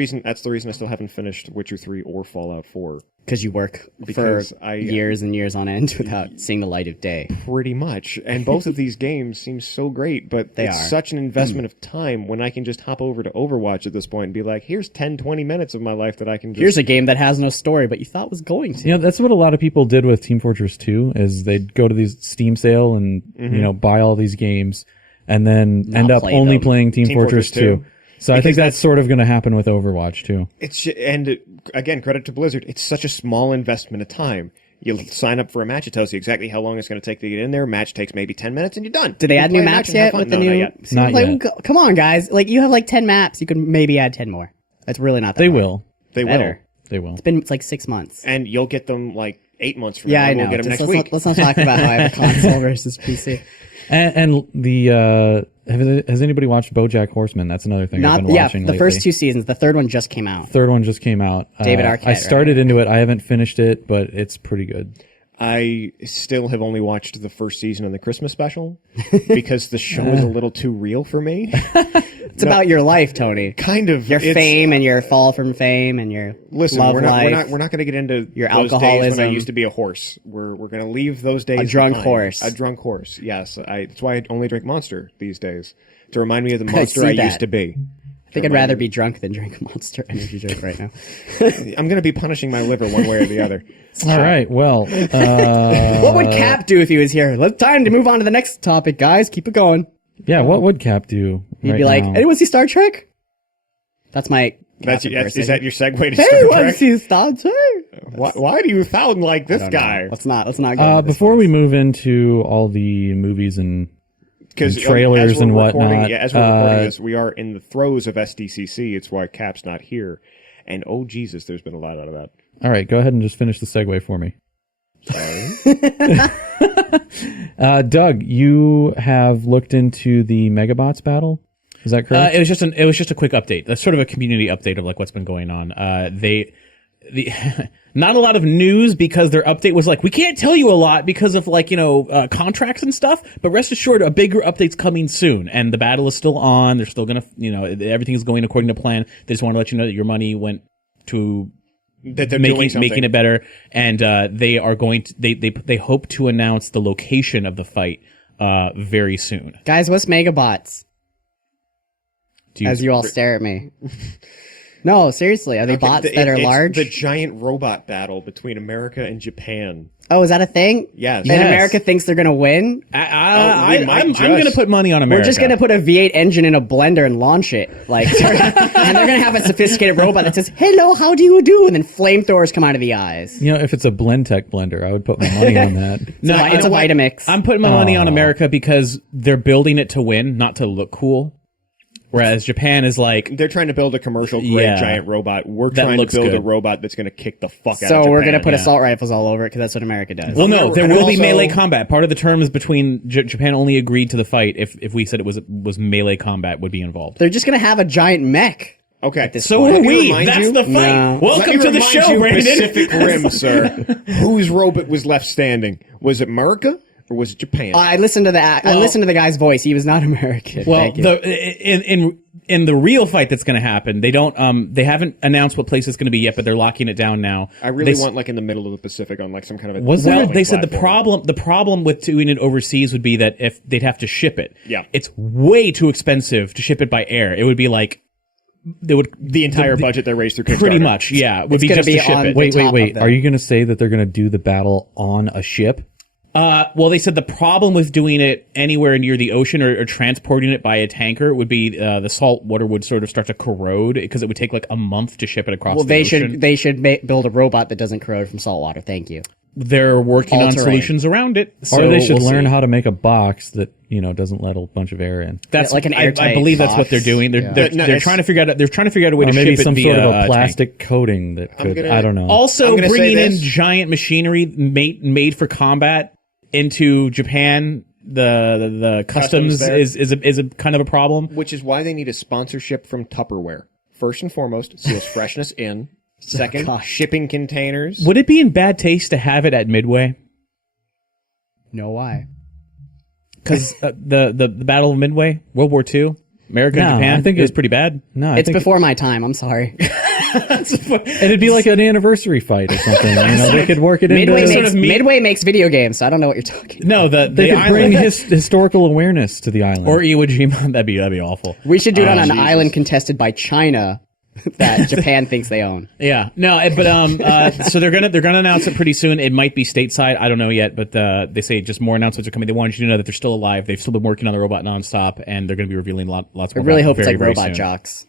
reason I still haven't finished Witcher 3 or Fallout 4. because you work Because for I- years and years on end without seeing the light of day. Pretty much. And both of these games seem so great, but They it's are. such an investment of time when I can just hop over to Overwatch at this point and be like, here's 10, 20 minutes of my life that I can just... Here's a game that has no story, but you thought was going to. You know, that's what a lot of people did with Team Fortress 2 is they'd go to these Steam sale and, you know, buy all these games and then end up play only them. playing Team Team Fortress Fortress 2. So I think that's sort of going to happen with Overwatch too. And again, credit to Blizzard. It's such a small investment of time. You sign up for a match, it tells you exactly how long it's going to take to get in there. Match takes maybe 10 minutes and you're done. Did they You add play new a match maps and have yet fun. with the No, new? not yet. Not like, yet. Come on, guys! Like you have like 10 maps. You could maybe add 10 more. That's really not that They hard. will. They Better. They will. It's like 6 months. And you'll get them like 8 months from Yeah, now. I and know. We'll get them Just next week. let's not talk about how I have a console versus PC. And the has anybody watched BoJack Horseman? That's another thing I've been watching the lately. first 2 seasons. The third one just came out. Third one just came out. David Arquette, I started into it. I haven't finished it, but it's pretty good. I still have only watched the first season of the Christmas special because the show is a little too real for me. It's about your life, Tony. Kind of. Your fame and your fall from fame and your Listen, love we're not life. going to get into Your those days when alcoholism. I used to be a horse. We're going to leave those days. A drunk behind. horse. A drunk horse. Yes, that's why I only drink Monster these days to remind me of the monster see I that. used to be. I think I'd rather be drunk than drink a Monster Energy drink right now. I'm going to be punishing my liver one way or the other. All right. Well, What would Cap do if he was here? Time to move on to the next topic, guys. Keep it going. yeah. What would Cap do? He'd right be like, now? anyone see Star Trek? That's my Is impersonation. that your segue to Hey, Star anyone Trek? see Star Trek? Why do you sound like this guy? Let's not go into this Before one. we move into all the movies and Because trailers and whatnot, as we're recording this, we are in the throes of SDCC. It's why Cap's not here. And oh Jesus, there's been a lot out of that. all right, go ahead and just finish the segue for me. Sorry. Doug, you have looked into the Megabots battle. Is that correct? It was just a quick update. That's sort of a community update of like what's been going on. Not a lot of news because their update was like, we can't tell you a lot because of like, contracts and stuff, but rest assured a bigger update's coming soon. And the battle is still on. They're still going to, everything is going according to plan. They just want to let you know that your money went to That they're doing something. making it better. And, they are going to, they hope to announce the location of the fight, very soon. Guys, what's Megabots? Do you- As you all stare at me. No, seriously, are they bots that are it's large? the giant robot battle between America and Japan. Oh, is that a thing? Yes. And Yes. America thinks they're gonna win? we might I'm just. going to put money on America. We're just gonna put a V8 engine in a blender and launch it. Like, and they're gonna have a sophisticated robot that says, hello, how do you do? And then flamethrowers come out of the eyes. You know, if it's a Blendtec blender, I would put my money on that. No, It's a Vitamix. I'm putting my money on America because they're building it to win, not to look cool. Whereas Japan is like, They're trying to build a commercial grade Yeah. giant robot. We're That trying to looks build a good. robot that's going to kick the fuck out of So Japan. we're gonna put yeah. assault rifles all over it because that's what America does. well, no, there And will be also- melee combat. Part of the terms between Japan only agreed to the fight if we said it was melee combat would be involved. They're just gonna have a giant mech. Okay. So Let are me we. remind That's you- the fight. No. Let Welcome me to the remind show, you, Brandon. Pacific Rim, sir. Whose robot was left standing? Was it America or was it Japan? I listened to the guy's voice. He was not American. Well, Thank you. in the real fight that's going to happen, they haven't announced what place it's going to be yet, but they're locking it down now. I really They- want like in the middle of the Pacific on like some kind of a Was there- Well, development they said the platform. problem with doing it overseas would be that if they'd have to ship it. Yeah. It's way too expensive to ship it by air. It would be like the entire budget they raised through Kickstarter. pretty much, yeah. Would It's be gonna just be to ship on it. Wait. top of the- Are you going to say that they're going to do the battle on a ship? Well, they said the problem with doing it anywhere near the ocean or transporting it by a tanker would be the salt water would sort of start to corrode because it would take like a month to ship it across well, the they ocean. should build a robot that doesn't corrode from salt water. Thank you. They're working on All-terrain. solutions around it. So Or they should we'll learn see. how to make a box that, doesn't let a bunch of air in. That's like an I airtight believe that's what box. they're doing. They're Yeah. they're, No, they're it's- trying to figure out a way Or to maybe ship some it sort via of a tank. plastic coating that could, gonna- I don't know. I'm Also, gonna say bringing in this. giant machinery made for combat into Japan, the customs there. is a kind of a problem. Which is why they need a sponsorship from Tupperware. First and foremost, seals freshness in. Second, Gosh. shipping containers. Would it be in bad taste to have it at Midway? No, why? Because the Battle of Midway, World War II, America and No, Japan, I think it was it- pretty bad. No, I It's think before my time. I'm sorry. it'd be like an anniversary fight or something. They could work it Midway into. makes Midway makes video games, so I don't know what you're talking. No, They the could bring island historical awareness to the island. or Iwo Jima. That'd be awful. We should do it on an Jesus. island contested by China that Japan thinks they own. Yeah, no, so they're gonna announce it pretty soon. It might be stateside, I don't know yet, but they say just more announcements are coming. They wanted you to know that they're still alive. They've still been working on the robot nonstop, and they're gonna be revealing lots I more. really about hope it's very, like very Robot soon. Jocks,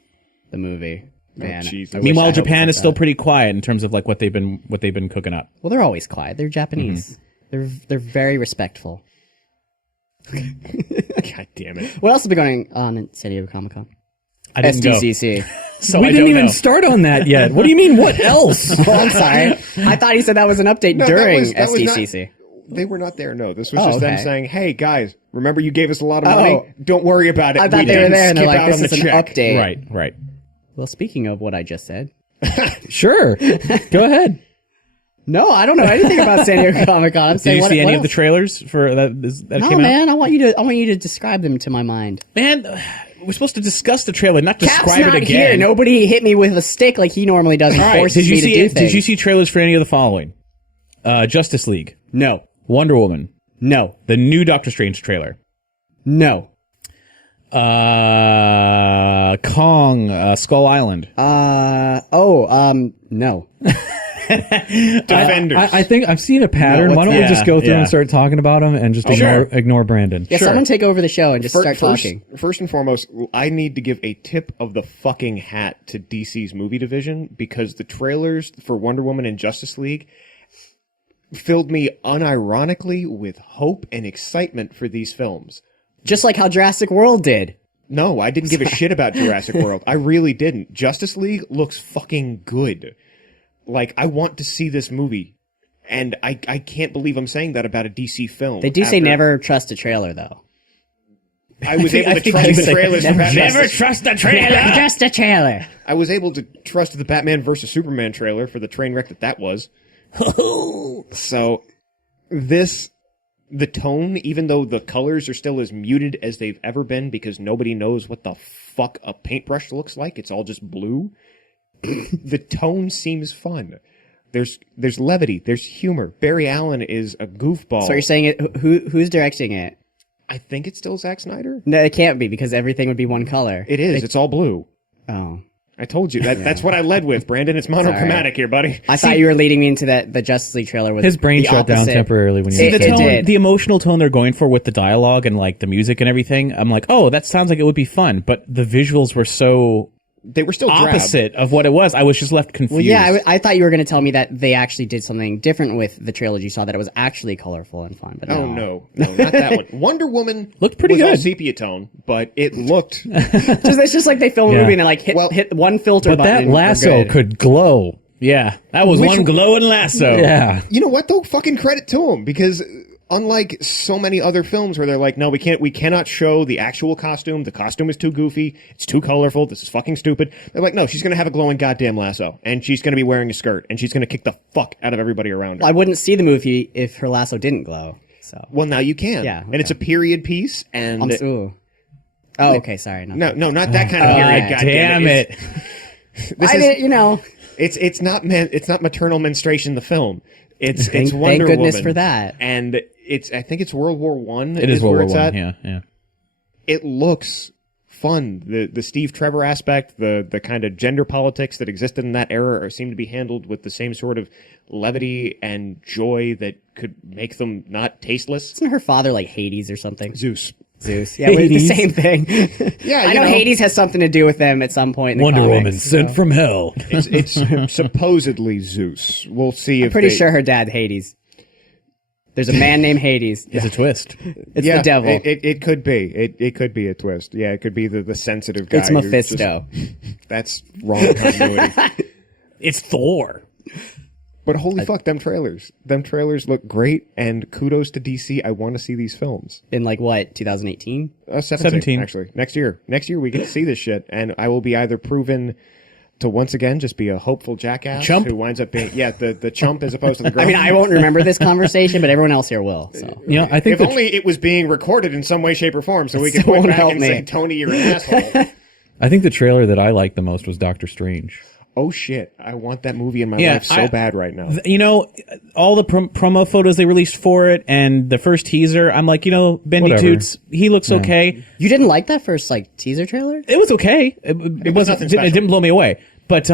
the movie. Man, Jesus. I wish- I Meanwhile, hope Japan it's is still like that. pretty quiet in terms of like what they've been cooking up. Well, they're always quiet. They're Japanese. They're very respectful. God damn it. What else has been going on in San Diego Comic Con? I didn't go. SDCC. So We I didn't don't even know. start on that yet. What do you mean? What else? Oh, I'm sorry. I thought he said that was an update No, during that was not- SDCC. They were not there. No, this was Oh, just them okay. saying, "Hey guys, remember you gave us a lot of money? Oh. Don't worry about it. I thought We they were didn't there and they're skip like, out this on is the an check." update. Right. Well, speaking of what I just said. Sure. Go ahead. No, I don't know anything about San Diego Comic-Con. I'm Did saying you what, see any what of the else? trailers for that? That No, came out? man. I want you to describe them to my mind. Man, we're supposed to discuss the trailer, not Cap's describe not it again. here. Nobody hit me with a stick like he normally does and All right. forces Did you me see to do it? things. Did you see trailers for any of the following? Justice League, No. Wonder Woman, No. the new Doctor Strange trailer, No. Kong, Skull Island. No. Defenders. I think I've seen a pattern. what's Why don't we that? just go through Yeah. and start talking about them and just ignore Brandon? Yeah, someone take over the show and just start talking. First and foremost, I need to give a tip of the fucking hat to DC's movie division because the trailers for Wonder Woman and Justice League filled me unironically with hope and excitement for these films. Just like how Jurassic World did. No, I didn't give a shit about Jurassic World. I really didn't. Justice League looks fucking good. Like, I want to see this movie. And I can't believe I'm saying that about a DC film. They do say after- never trust a trailer, though. I was able to think trust they the say trailers for Batman. Never trust the trailer. Just a trailer. I was able to trust the Batman versus Superman trailer for the train wreck that was. So, the tone, even though the colors are still as muted as they've ever been because nobody knows what the fuck a paintbrush looks like, it's all just blue. The tone seems fun. There's levity, there's humor. Barry Allen is a goofball. So you're saying who's directing it? I think it's still Zack Snyder. No, it can't be because everything would be one color. It is. It's all blue. Oh. I told you that's what I led with, Brandon. It's monochromatic here, buddy. I thought you were leading me into the Justice League trailer with His brain the shut down opposite. temporarily when you See, said the that. tone- did. The emotional tone they're going for with the dialogue and like the music and everything, I'm like, oh, that sounds like it would be fun. But the visuals were so They were still drab. opposite of what it was. I was just left confused. Well, yeah, I thought you were going to tell me that they actually did something different with the trilogy you saw, that it was actually colorful and fun. But Oh no, not that one. Wonder Woman Looked pretty was all good. sepia tone, but it looked. It's just like they film a Yeah. movie and they like hit one filter But button. that and we're lasso good. could glow. Yeah, that was Which- one glowing lasso. Yeah. You know what though? Fucking credit to him because unlike so many other films where they're like, no, we cannot show the actual costume. The costume is too goofy. It's too colorful. This is fucking stupid. They're like, no, she's gonna have a glowing goddamn lasso, and she's gonna be wearing a skirt, and she's gonna kick the fuck out of everybody around her. I wouldn't see the movie if her lasso didn't glow. So. Well, now you can. Yeah, and it's a period piece, and Ooh. Oh, okay. Sorry. no, not that kind of period. Goddamn Damn it. This I is, didn't, you know. It's not maternal menstruation. The film. It's Thank Wonder goodness Woman. for that. And I think it's World War One. It is World where War it's One. at. Yeah. It looks fun. The Steve Trevor aspect, the kind of gender politics that existed in that era seem to be handled with the same sort of levity and joy that could make them not tasteless. Isn't her father like Hades or something? Zeus. Zeus. Yeah, it's the Hades. same thing. Yeah, I you know know. Hades has something to do with them at some point in the Wonder comics, Woman so. sent from hell. It's supposedly Zeus. We'll see if Pretty they- sure her dad Hades. There's a man named Hades. It's a twist. It's the devil. It could be. It could be a twist. Yeah, it could be the sensitive guy. It's who's Mephisto. just- that's wrong continuity. It's Thor. But holy fuck, them trailers. Them trailers look great, and kudos to DC. I want to see these films. In like what, 2018? 17, actually. Next year. Next year we get to see this shit, and I will be either proven to once again just be a hopeful jackass Chump? who winds up being, the chump as opposed to the girl. I mean, I won't remember this conversation, but everyone else here will. So. You know, I think If that only it was being recorded in some way, shape, or form, so we could Still point won't back help and me. say, Tony, you're an asshole. I think the trailer that I liked the most was Doctor Strange. Oh shit, I want that movie in my Yeah, life so bad right now. You know, all the promo photos they released for it and the first teaser, I'm like, Bendy Whatever. Toots, he looks okay. You didn't like that first like teaser trailer? It was okay. It was wasn't. nothing It special. didn't blow me away. But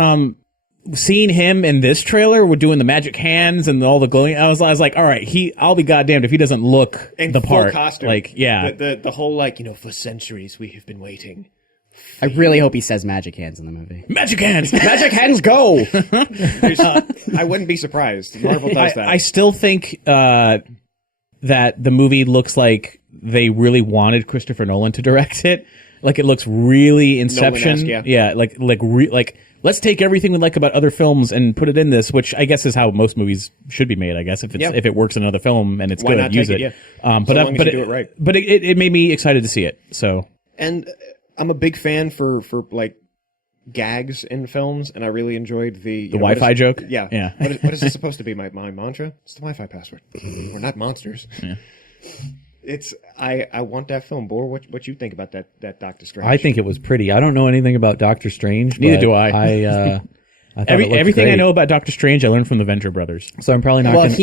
seeing him in this trailer with doing the magic hands and all the glowing, I was like, all right, I'll be goddamned if he doesn't look In the full part. costume. Like, yeah, The whole, for centuries we have been waiting. I really hope he says magic hands in the movie. magic hands. Magic hands go! I wouldn't be surprised. Marvel does that. I still think that the movie looks like they really wanted Christopher Nolan to direct it. Like it looks really Inception. yeah. Like let's take everything we like about other films and put it in this, which I guess is how most movies should be made. I guess if it works in another film and it's Why good, not use take it. it, yeah. But So long as you do it right. But it made me excited to see it. So And I'm a big fan for like gags in films, and I really enjoyed the Wi-Fi joke. Yeah, Yeah. What is this supposed to be? My mantra? It's the Wi-Fi password. We're not monsters. Yeah. It's I want that film. Bor, what you think about that Doctor Strange? I think it was pretty. I don't know anything about Doctor Strange. Neither but do I. I thought it looked everything I great. know about Doctor Strange, I learned from the Venture Brothers. So I'm probably not. Well, gonna,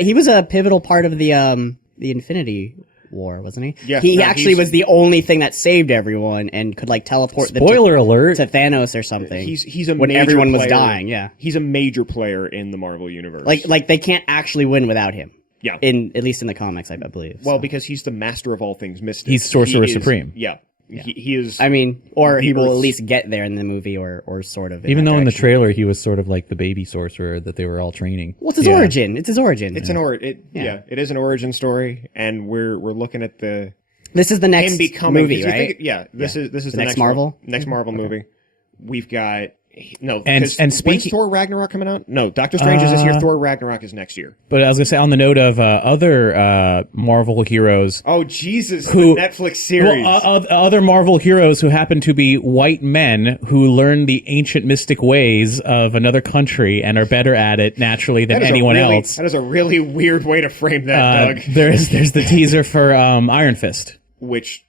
he was a pivotal part of the Infinity War, wasn't he? Yeah, He no, actually he's- was the only thing that saved everyone and could like teleport them Spoiler alert. to Thanos or something. He's a when major everyone was player. dying. Yeah, He's a major player in the Marvel universe. like they can't actually win without him. Yeah. In at least in the comics, I believe. well, so. because he's the master of all things mystic. He's Sorcerer He is- Supreme. Yeah. He is. I mean, or he will at Earth's- least get there in the movie, or sort of. even that though in the direction. trailer he was sort of like the baby sorcerer that they were all training. What's his Yeah. origin? It's his origin. It's an it is an origin story, and we're looking at the This is the next him becoming movie, 'cause you right? think- this is the next Marvel? next Marvel movie. We've got no And 'cause speaking- when's Thor Ragnarok coming out? No, Doctor Strange is this year. Thor Ragnarok is next year. But I was gonna say on the note of other Marvel heroes. Oh Jesus! Who- the Netflix series. Other Marvel heroes who happen to be white men who learn the ancient mystic ways of another country and are better at it naturally than That is anyone else. else. That is a really weird way to frame that, Doug. There's the teaser for Iron Fist. Which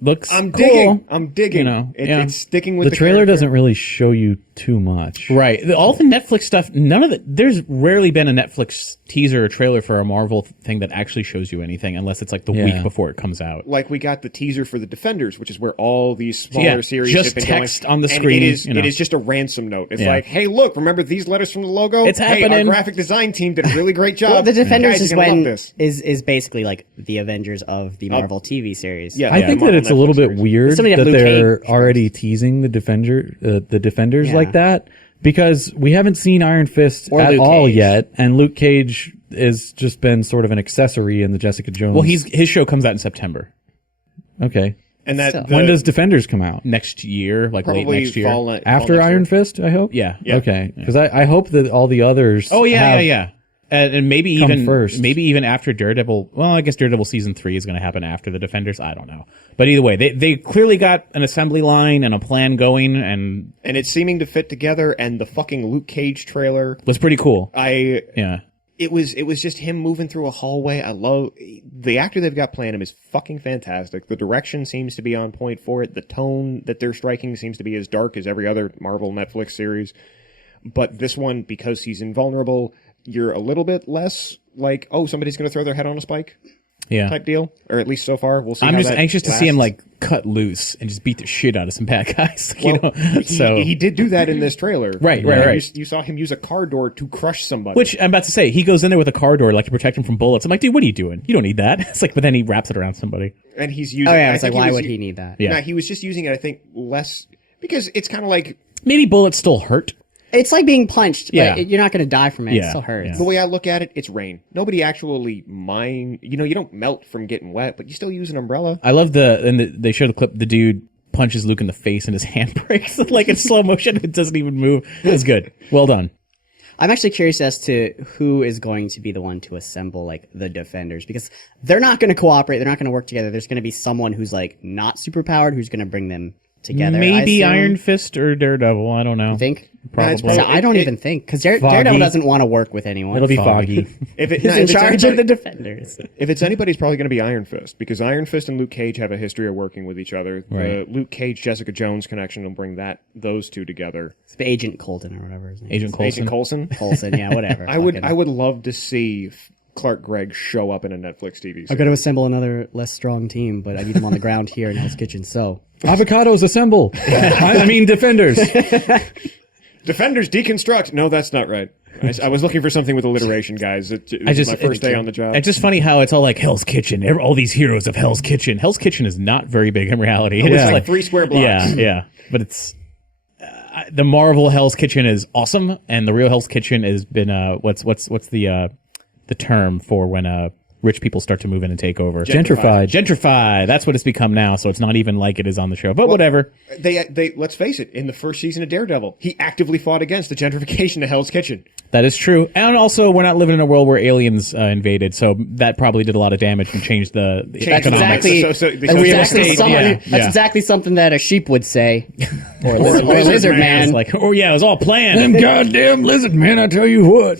Looks I'm cool. digging. I'm digging. You know, yeah. It's sticking with The trailer character. doesn't really show you too much. Right. All the Netflix stuff, none of the, there's rarely been a Netflix teaser or trailer for a Marvel thing that actually shows you anything unless it's like the Yeah. week before it comes out. Like we got the teaser for the Defenders, which is where all these smaller Yeah, series just have been text going. on the And screen, It is, you know. it is just a ransom note. It's Yeah. like, hey, look, remember these letters from the logo? It's Hey, our happening. graphic design team did a really great job. Well, the Defenders Guys, is you're gonna when love this. is basically like the Avengers of the Marvel TV series. Yeah. I think that Marvel it's a little Netflix bit series. weird Somebody have that Luke they're Cage. already teasing the Defenders Yeah. like that because we haven't seen Iron Fist Or at Luke all Cage. yet, and Luke Cage has just been sort of an accessory in the Jessica Jones. Well, his show comes out in September okay. And that So- When does Defenders come out? next year, like late probably next year. fall After next Iron year. Fist, I hope. Yeah. Okay, because I hope that all the others. Oh yeah, have- yeah. And maybe Come even first. maybe even after Daredevil. Well, I guess Daredevil season 3 is going to happen after the Defenders. I don't know, but either way, they clearly got an assembly line and a plan going, and And it's seeming to fit together. And the fucking Luke Cage trailer, was pretty cool. it Yeah, was just him moving through a hallway. I love the actor they've got playing him is fucking fantastic. The direction seems to be on point for it. The tone that they're striking seems to be as dark as every other Marvel Netflix series. But this one, because he's invulnerable, you're a little bit less like, oh, somebody's going to throw their head on a spike yeah. type deal. Or at least so far, we'll see. I'm how just that anxious to see him lasts. like cut loose and just beat the shit out of some bad guys. Well, You know, so he did do that in this trailer. Right. You saw him use a car door to crush somebody. which I'm about to say, he goes in there with a car door like to protect him from bullets. I'm like, dude, what are you doing? You don't need that. It's like, but then he wraps it around somebody. and he's using. Oh yeah, I it's like think why was would u- he need that? Yeah. No, he was just using it. I think less because it's kind of like Maybe bullets still hurt. It's like being punched. Yeah. But you're not going to die from it. It Yeah, still hurts. yeah. the way I look at it. It's rain. Nobody actually mind. You know, you don't melt from getting wet, but you still use an umbrella. I love they show the clip. The dude punches Luke in the face and his hand breaks like in slow motion. It doesn't even move. It's good. Well done. I'm actually curious as to who is going to be the one to assemble like the Defenders because they're not going to cooperate. They're not going to work together. There's going to be someone who's like not super powered who's going to bring them together. Maybe I assume. Iron Fist or Daredevil. I don't know. I think. Probably. it's So probably- I don't it- even think because Daredevil doesn't want to work with anyone. It'll be Foggy. If it, He's no, in if it's charge of anybody- the Defenders. If it's anybody, it's probably going to be Iron Fist because Iron Fist and Luke Cage have a history of working with each other. Right. The Luke Cage Jessica Jones connection will bring those two together. It's Agent Colton or whatever his name Agent Coulson. Agent Coulson. Colson, yeah, whatever. I would Fucking- love to see Clark Gregg show up in a Netflix TV series. I got to assemble another less strong team, but I need them on the ground here in Hell's Kitchen. So Avocados assemble. I mean Defenders. Defenders deconstruct. No, that's not right. I was looking for something with alliteration, guys. It was my first day on the job. It's just funny how it's all like Hell's Kitchen. All these heroes of Hell's Kitchen. Hell's Kitchen is not very big in reality. It's Yeah. like 3 square blocks. Yeah. But it's the Marvel Hell's Kitchen is awesome, and the real Hell's Kitchen has been what's the term for when rich people start to move in and take over. Gentrified. Gentrify. That's what it's become now. So it's not even like it is on the show. But whatever. They let's face it. In the first season of Daredevil, he actively fought against the gentrification of Hell's Kitchen. That is true. And also, we're not living in a world where aliens invaded, so that probably did a lot of damage and changed the That's economics. exactly, estate, that's exactly something that a sheep would say, or a lizard lizard man. man. It's like, oh yeah, it was all planned. Them goddamn lizard man, I tell you what.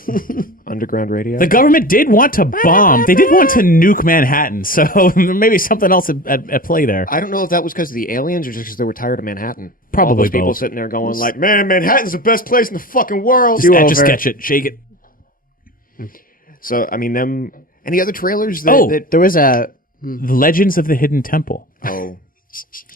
Underground radio. The government did want to bomb. They did want to nuke Manhattan, so maybe something else at play there. I don't know if that was because of the aliens or just because they were tired of Manhattan. Probably All those people both. sitting there going like, "Man, Manhattan's the best place in the fucking world." Just sketch it, shake it. So I mean, any other trailers? Oh. There was a. The Legends of the Hidden Temple. Oh,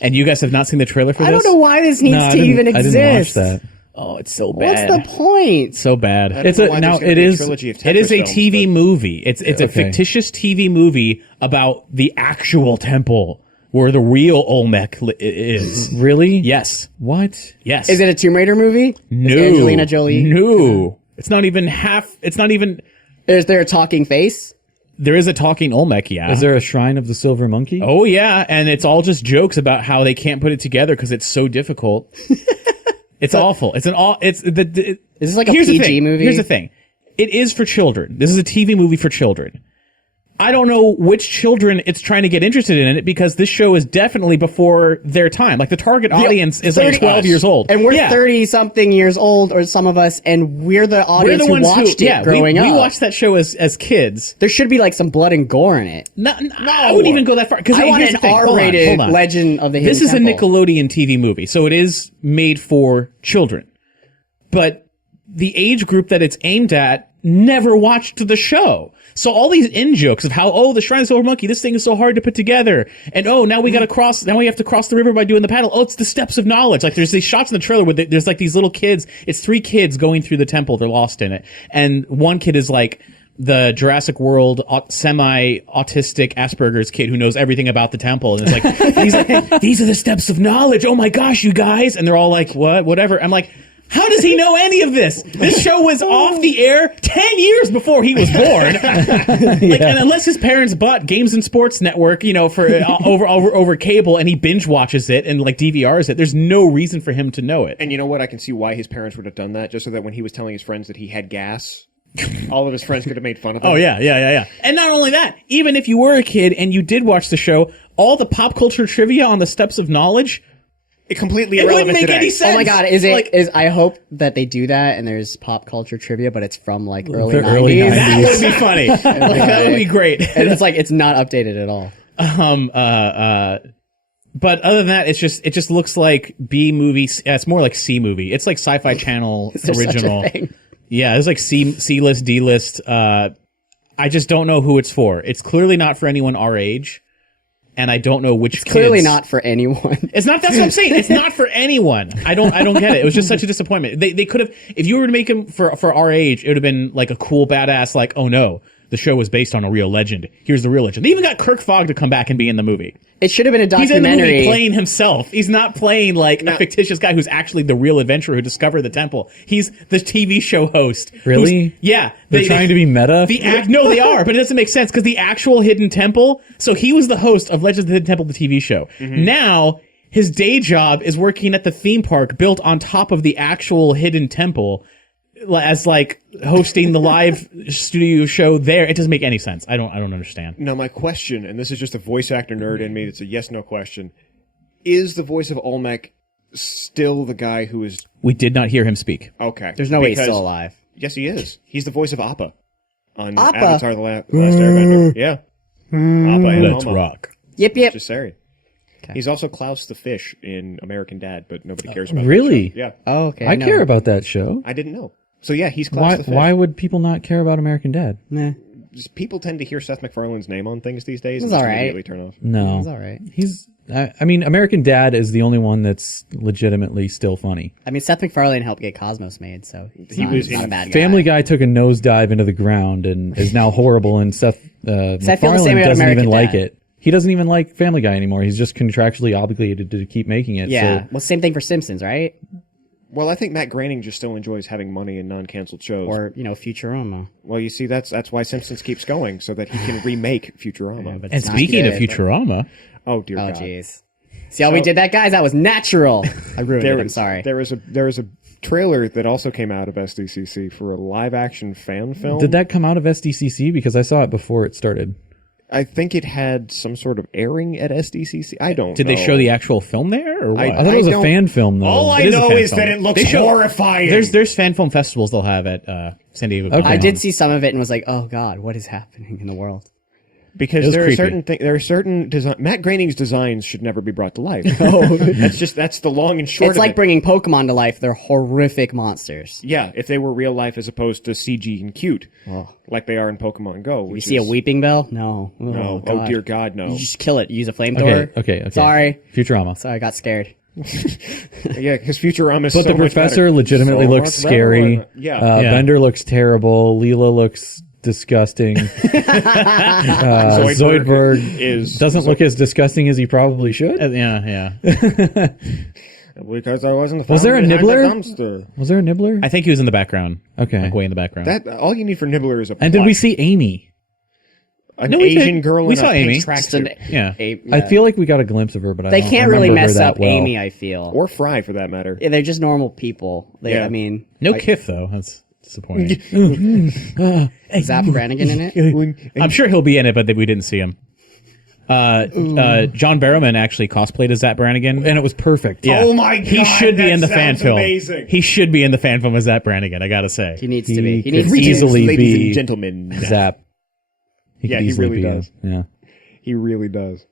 And you guys have not seen the trailer for this? I don't know why this needs No, to even I exist. didn't watch that. Oh, it's so What's bad. the point? So bad. I don't It's know a- why now, there's gonna it be a is- trilogy of It is Tetris a films, TV but- movie. It's a Okay. fictitious TV movie about the actual temple where the real Olmec is. Really? Yes. What? Yes. Is it a Tomb Raider movie? No. Is Angelina Jolie? No. It's not even half. It's not even. Is there a talking face? There is a talking Olmec, yeah. Is there a shrine of the silver monkey? Oh, yeah. And it's all just jokes about how they can't put it together because it's so difficult. It's awful. It's Is this like a Here's the PG thing. movie? Here's the thing. It is for children. This is a TV movie for children. I don't know which children it's trying to get interested in it because this show is definitely before their time. Like the target audience is like 12 years old. And we're Yeah. 30-something years old, or some of us, and we're the We're audience the who ones watched it growing we up. watched that show as kids. There should be like some blood and gore in it. I wouldn't even go that far. I want here's an the thing. Hold on, R-rated hold on. Legend of the Hidden This is Temple. a Nickelodeon TV movie, so it is made for children. But the age group that it's aimed at never watched the show. So all these in-jokes of how, oh, the Shrine of the Silver Monkey, this thing is so hard to put together. And oh, now we have to cross the river by doing the paddle. Oh, it's the Steps of Knowledge. Like there's these shots in the trailer where there's like these little kids. It's 3 kids going through the temple. They're lost in it. And one kid is like the Jurassic World semi-autistic Asperger's kid who knows everything about the temple. And it's like, he's like, these are the Steps of Knowledge. Oh my gosh, you guys. And they're all like, what? Whatever. I'm like, how does he know any of this? This show was off the air 10 years before he was born. Like, and unless his parents bought Games and Sports Network, for over cable, and he binge watches it and like DVRs it, there's no reason for him to know it. And you know what? I can see why his parents would have done that, just so that when he was telling his friends that he had gas, all of his friends could have made fun of him. Oh yeah. And not only that, even if you were a kid and you did watch the show, all the pop culture trivia on the Steps of Knowledge, It completely it irrelevant wouldn't make today. any sense. Oh my god, I hope that they do that and there's pop culture trivia, but it's from like early 90s. early 90s. That would be funny. Like, that would be great. And it's like, it's not updated at all. But other than that, it just looks like B movie. It's more like C movie. It's like Sci-Fi Channel Is there such a original. thing? Yeah, it's like C list, D list. I just don't know who it's for. It's clearly not for anyone our age, and I don't know which. It's clearly kids. not for anyone. It's not. That's what I'm saying. It's not for anyone. I don't get it. It was just such a disappointment. They could have, if you were to make him for our age, it would have been like a cool badass. Like, oh no, the show was based on a real legend. Here's the real legend. They even got Kirk Fogg to come back and be in the movie. It should have been a He's in the movie documentary. playing himself. He's not playing like a fictitious guy who's actually the real adventurer who discovered the temple. He's the TV show host. Really? Yeah. They're trying to be meta? No, they are, but it doesn't make sense because the actual hidden temple. So he was the host of Legends of the Hidden Temple, the TV show. Mm-hmm. Now his day job is working at the theme park built on top of the actual hidden temple, as like hosting the live studio show there. It doesn't make any sense. I don't understand. Now, my question, and this is just a voice actor nerd in me, it's a yes/no question: is the voice of Olmec still the guy who is We did not hear him speak. okay? There's no way he's Because- still alive. Yes, he is. He's the voice of Appa on Appa? Avatar: The Last Airbender. Yeah, Appa and Let's Mama. rock. Yep. Just saying. He's also Klaus the fish in American Dad, but nobody cares about. Really? That show. Yeah, Oh, okay. I no. care about that show. I didn't know. So yeah, he's Klaus Why? the fish. Why would people not care about American Dad? Nah. Just people tend to hear Seth MacFarlane's name on things these days. It's and just all right. immediately turn off. No, It's all right. He's. I mean, American Dad is the only one that's legitimately still funny. I mean, Seth MacFarlane helped get Cosmos made, so He was he's not a in bad guy. Family Guy took a nosedive into the ground and is now horrible. And Seth the same MacFarlane way about doesn't American even like Dad. it. He doesn't even like Family Guy anymore. He's just contractually obligated to keep making it. Yeah. So, Well, same thing for Simpsons, right? Well, I think Matt Groening just still enjoys having money in non-canceled shows. Or, Futurama. Well, you see, that's why Simpsons keeps going, so that he can remake Futurama. But And it's not speaking of good. Futurama, Oh dear Oh, God! jeez. See how we did that, guys? That was natural. I ruined it. I'm sorry. There was a trailer that also came out of SDCC for a live-action fan film. Did that come out of SDCC? Because I saw it before it started. I think it had some sort of airing at SDCC. I don't. did know. they show the actual film there, or what? I thought it was a don't- fan film, though. All I It is a know fan is film. that it looks They show- horrifying. There's fan film festivals they'll have at San Diego. Okay. I did see some of it and was like, oh, God, what is happening in the world? because was there are creepy. certain things. There are certain design. Matt Groening's designs should never be brought to life. that's the long and short. It's of like it. bringing Pokemon to life. They're horrific monsters. Yeah, if they were real life as opposed to CG and cute, like they are in Pokemon Go. You see a Weeping Bell? No. No. God. Oh dear God, no. You just kill it. You use a flamethrower. Okay. Sorry. Futurama. Sorry, I got scared. Yeah, because Futurama is But so the much professor better. legitimately So looks much better. scary. Yeah. Yeah. Bender looks terrible. Leela looks disgusting. Zoidberg doesn't look as disgusting as he probably should. Yeah. because I wasn't. Was there a found behind the Nibbler? dumpster. Was there a Nibbler? I think he was in the background. Okay. Like way in the background. That all you need for Nibbler is a. And did plot. we see Amy? an No, we Asian did. girl We in saw a pink Amy. Just an, tracksuit? Yeah. I feel like we got a glimpse of her, but I they don't can't really remember her mess that up well. Amy, I feel. Or Fry, for that matter. Yeah, they're just normal people. Yeah. I mean, No like, Kif though. That's disappointing. Zap Brannigan in it. I'm sure he'll be in it, but we didn't see him. John Barrowman actually cosplayed as Zap Brannigan. And it was perfect. Yeah. Oh my He God, should be that in the fan sounds film. amazing. He should be in the fan film as Zap Brannigan. I gotta say. He needs to be. He could needs to Greetings, easily ladies be and gentlemen. Zap. He Yeah, could he easily really be does. Yeah. He really does.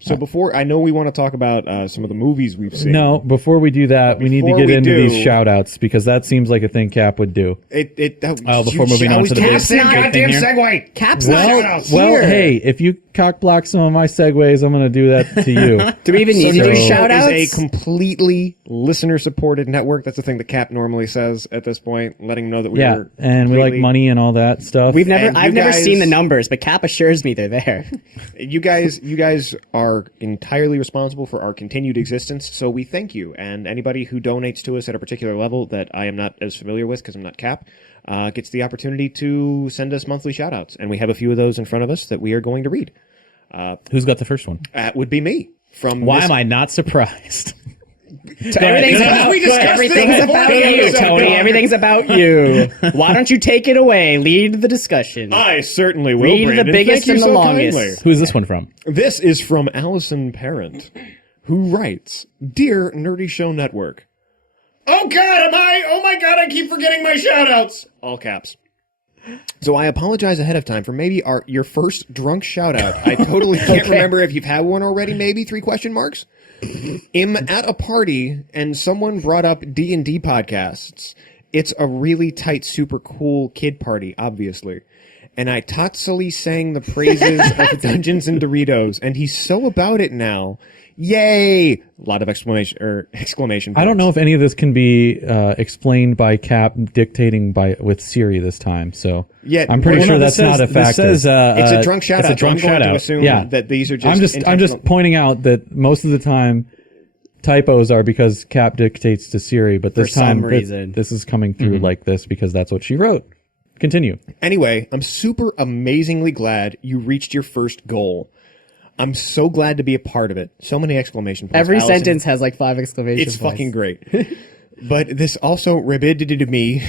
So before, I know we want to talk about some of the movies we've seen. No, before we do that, we need to before get we into do- these shout outs because that seems like a thing Cap would do. Before moving on to the big thing goddamn here. segue. Cap's Well- not Well, here. hey, if you cock block some of my segues, I'm going to do that to you. Do we even need to do So- shout outs? is a completely listener-supported network. That's the thing that Cap normally says at this point, letting him know that we Yeah, are and we like completely- money and all that stuff. I've you never guys- seen the numbers, but Cap assures me they're there. You guys are entirely responsible for our continued existence, so we thank you. And anybody who donates to us at a particular level that I am not as familiar with because I'm not Cap, gets the opportunity to send us monthly shout-outs. And we have a few of those in front of us that we are going to read. Who's got the first one? That would be me. From Why this- am I not surprised? Everything's about, We discussed everything's this about before the you, episode. Tony. Everything's about you. Why don't you take it away? Lead the discussion. I certainly will, Read the Brandon. biggest Thank you and the so longest. kindly. Who's this one from? This is from Allison Parent, who writes, Dear Nerdy Show Network. Oh my God, I keep forgetting my shoutouts. All caps. So I apologize ahead of time for maybe your first drunk shoutout. I totally can't remember if you've had one already, maybe 3 question marks. I'm at a party and someone brought up D&D podcasts. It's a really tight, super cool kid party, obviously. And I totsily sang the praises of Dungeons and Doritos, and he's so about it now. Yay! A lot of exclamation I don't points. know if any of this can be explained by Cap dictating with Siri this time. So Yeah, I'm pretty well, sure no, that's not a factor. This says, It's a drunk shout out. It's a drunk so I'm going shout to out. assume Yeah. that these are just. I'm just intentional- pointing out that most of the time typos are because Cap dictates to Siri, but this For some time reason. this is coming through like this because that's what she wrote. Continue. Anyway, I'm super amazingly glad you reached your first goal. I'm so glad to be a part of it. So many exclamation points. Every Allison, sentence has like 5 exclamation It's points. fucking great. But this also reminded me.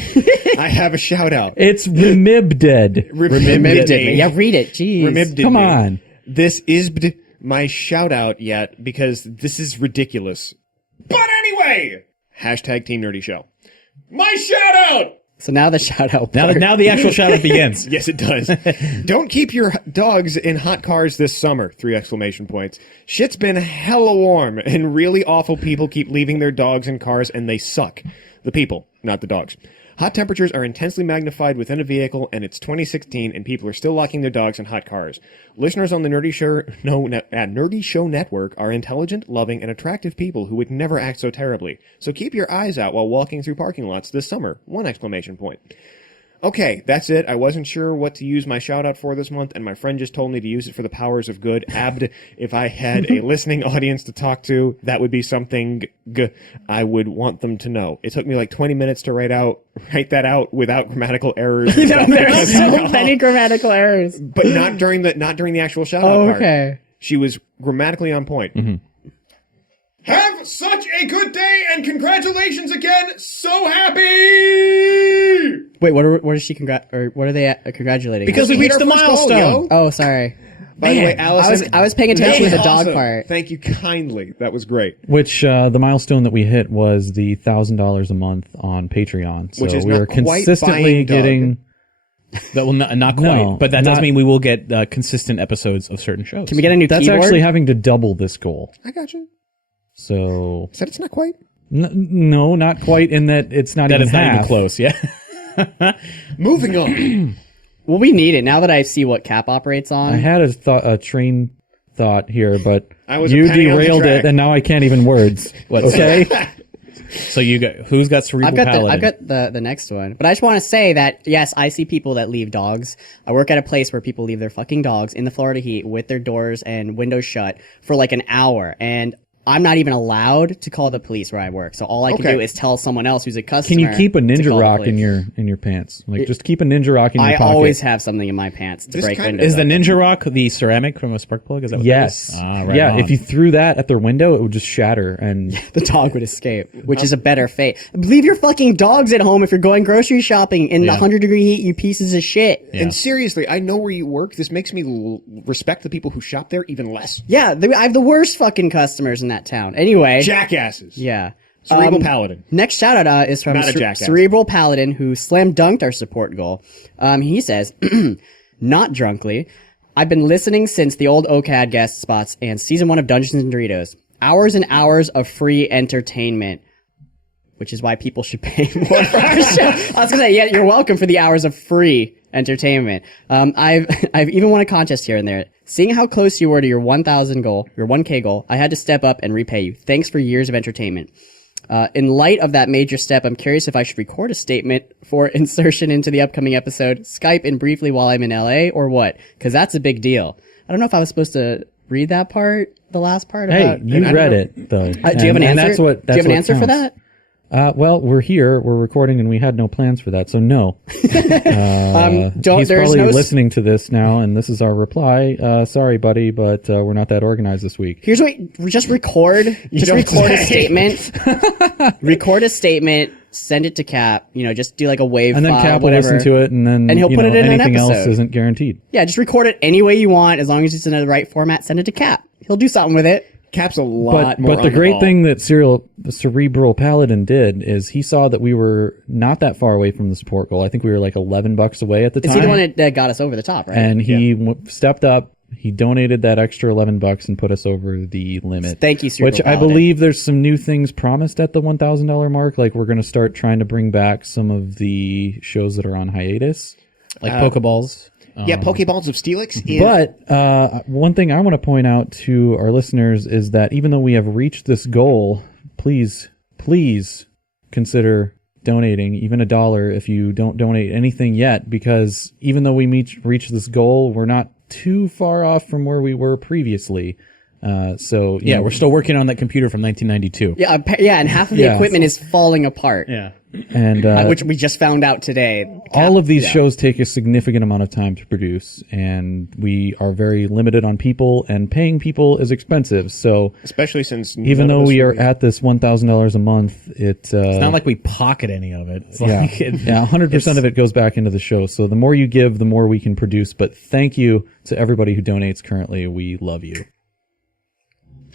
I have a shout out. It's Remibdead. Remibded. Yeah, read it. Jeez. Remibded Come me. on. This is my shout out yet because this is ridiculous. But anyway, hashtag Team Nerdy Show. My shout out. So now the shout out. Now the actual shout out begins. Yes, it does. Don't keep your dogs in hot cars this summer. 3 exclamation points. Shit's been hella warm and really awful people keep leaving their dogs in cars and they suck. The people, not the dogs. Hot temperatures are intensely magnified within a vehicle and it's 2016 and people are still locking their dogs in hot cars. Listeners on the Nerdy Show Network are intelligent, loving, and attractive people who would never act so terribly. So keep your eyes out while walking through parking lots this summer. 1 exclamation point. Okay, that's it. I wasn't sure what to use my shout out for this month, and my friend just told me to use it for the powers of good. Abd, if I had a listening audience to talk to, that would be something I would want them to know. It took me like 20 minutes to write that out without grammatical errors. There's so many grammatical errors. But not during the actual shout out part. Okay. She was grammatically on point. Have such a good day, and congratulations again. So happy! Wait, what are they congratulating? Because we hit reached our the first goal, milestone. yo. Oh, sorry. By the way, Allison, I was paying attention to that the was dog awesome. part. Thank you kindly. That was great. Which the milestone that we hit was the $1,000 a month on Patreon. So Which is we not are quite consistently buying Doug. getting. That will not quite, No, but that does not- mean we will get consistent episodes of certain shows. Can we get a new That's keyboard? actually having to double this goal. I got you. So Said it's not quite. no, not quite. In that it's not that even is not even half. close? Yeah. Moving on. Well, we need it now that I see what Cap operates on. I had a train thought here, but I was a you penny on the derailed track. it, and now I can't even words. What's- Okay. So you got who's got cerebral paladin? I've got the next one. But I just want to say that, yes, I see people that leave dogs. I work at a place where people leave their fucking dogs in the Florida heat with their doors and windows shut for like an hour. And I'm not even allowed to call the police where I work. So all I can Okay. do is tell someone else who's a customer. Can you keep a to ninja call the rock in police. your pants? Like just keep a ninja rock in your I pocket. always have something in my pants to This break kind of- windows. Is the open. Ninja Rock the ceramic from a spark plug? Is that what Yes. that is? Ah, right yeah. on. If you threw that at their window, it would just shatter. And The dog would escape, which is a better fate. Leave your fucking dogs at home if you're going grocery shopping in the 100-degree heat, you pieces of shit. And seriously, I know where you work. This makes me respect the people who shop there even less. Yeah, I have the worst fucking customers in that town. Anyway. Jackasses. Yeah. Cerebral Paladin. Next shout out is from Not a jackass. Cerebral Paladin, who slam dunked our support goal. He says, not drunkly, I've been listening since the old OCAD guest spots and season 1 of Dungeons and Doritos. Hours and hours of free entertainment. Which is why people should pay more for our show. I was gonna say, yeah, you're welcome for the hours of free entertainment. I've even won a contest here and there. Seeing how close you were to your 1,000 goal, your 1K goal, I had to step up and repay you. Thanks for years of entertainment. In light of that major step, I'm curious if I should record a statement for insertion into the upcoming episode, Skype in briefly while I'm in LA, or what? Because that's a big deal. I don't know if I was supposed to read that part, the last part. hey, about, you read it though. do you have an answer? And that's what. Do you have an what answer for counts. that? Well, we're here, we're recording, and we had no plans for that, so no. Don't. He's There's probably no. listening to this now, and this is our reply. Sorry, buddy, but we're not that organized this week. Here's what. Just record. Just record a statement. Record a statement. Send it to Cap. You know, just do like a wave And then file, Cap will whatever. listen to it, and then And he'll put it in an anything else episode. isn't guaranteed. Yeah, just record it any way you want, as long as it's in the right format. Send it to Cap. He'll do something with it. Cap's a lot But more the on great ball. thing that the Cerebral Paladin did is he saw that we were not that far away from the support goal. I think we were like $11 away at the Is time. he the one that got us over the top, right? And he stepped up. He donated that extra $11 and put us over the limit. Thank you, Cerebral Which I Paladin. believe there's some new things promised at the $1,000 mark. Like we're going to start trying to bring back some of the shows that are on hiatus. like Pokeballs. Yeah, Pokeballs of Steelix is... But one thing I want to point out to our listeners is that even though we have reached this goal, please consider donating even $1 if you don't donate anything yet, because even though we reach this goal, we're not too far off from where we were previously. So you know, We're still working on that computer from 1992. Yeah, and half of the Yeah. equipment is falling apart. Yeah. and Which we just found out today. all of these shows take a significant amount of time to produce, and we are very limited on people, and paying people is expensive. So Especially since... even none of though us we are really- at this $1,000 a month, It's not like we pocket any of it. It's yeah, like yeah, 100% of it goes back into the show. So the more you give, the more we can produce. But thank you to everybody who donates currently. We love you.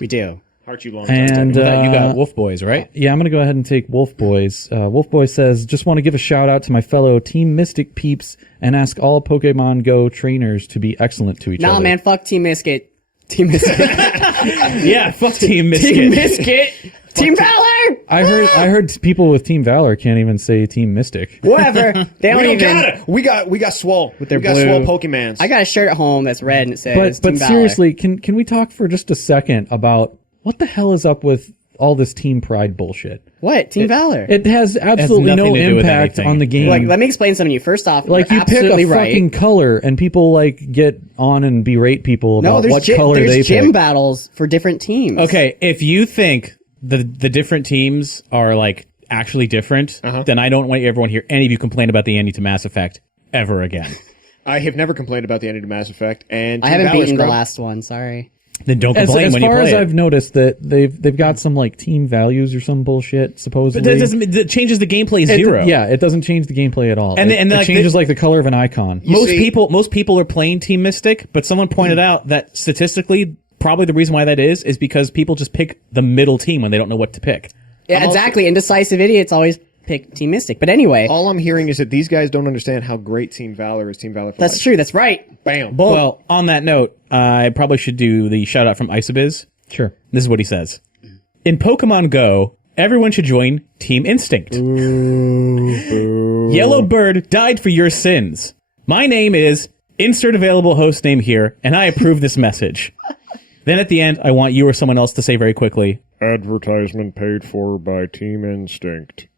We do. Heart you long And you got Wolf Boys, right? yeah, I'm going to go ahead and take Wolf Boys. Wolf Boy says, just want to give a shout out to my fellow Team Mystic peeps and ask all Pokemon Go trainers to be excellent to each other. Nah, man, fuck Team Misket. Team Misket. Yeah, fuck Team Misket. Team Misket. Team Valor! I heard people with Team Valor can't even say Team Mystic. Whatever. They We don't don't even. got it. We got Swole. their we got blue- Swole Pokemans. I got a shirt at home that's red and it says But Team Valor. seriously, can we talk for just a second about what the hell is up with all this team pride bullshit. What? Team Valor. It has absolutely no nothing to do with impact anything. on the game. Like, let me explain something to you. First off, Like, you're you pick a absolutely fucking right. color, and people like get on and berate people No, about there's, what color they there's gym pick. battles for different teams. Okay, if you think the different teams are like actually different, then I don't want everyone to hear any of you complain about the ending to Mass Effect ever again. I have never complained about the ending to Mass Effect, and I Team haven't Valor beaten the Scrub- last one. Sorry. Then don't As complain when you far play as it. I've noticed that they've got some like team values or some bullshit supposedly. But that doesn't that changes the gameplay It- zero. Yeah, it doesn't change the gameplay at all. And it, and it like, changes like the color of an icon. Most see- people are playing Team Mystic, but someone pointed out that statistically, probably the reason why that is because people just pick the middle team when they don't know what to pick. Yeah, exactly. Indecisive idiots always pick Team Mystic. But anyway, All I'm hearing is that these guys don't understand how great Team Valor is. Team Valor. For that's life. true. That's right. Bam. Well, on that note, I probably should do the shout out from Isobiz. Sure. This is what he says. In Pokemon Go, everyone should join Team Instinct. Yellow Bird died for your sins. My name is insert available host name here, and I approve this message. Then at the end, I want you or someone else to say very quickly, Advertisement paid for by Team Instinct.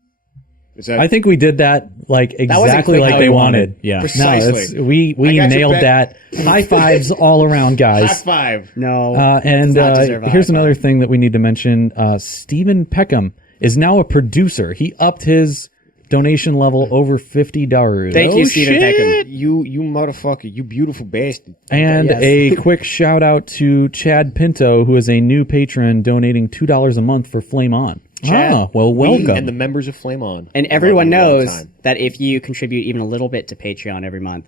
Is that? I think we did that like wasn't exactly quick like how they we wanted. Yeah. No, Precisely. it's, we I got your nailed back. that. High fives all around, high guys. five. No. And does not deserve a here's high five. another thing that we need to mention. Stephen Peckham is now a producer. He upped his donation level over $50. Thank you, Stephen Peckham. You motherfucker. You beautiful bastard. And Yes. a quick shout out to Chad Pinto, who is a new patron donating $2 a month for Flame On. oh, well, We welcome. and the members of Flame On. And everyone Love you all the knows time. that if you contribute even a little bit to Patreon every month,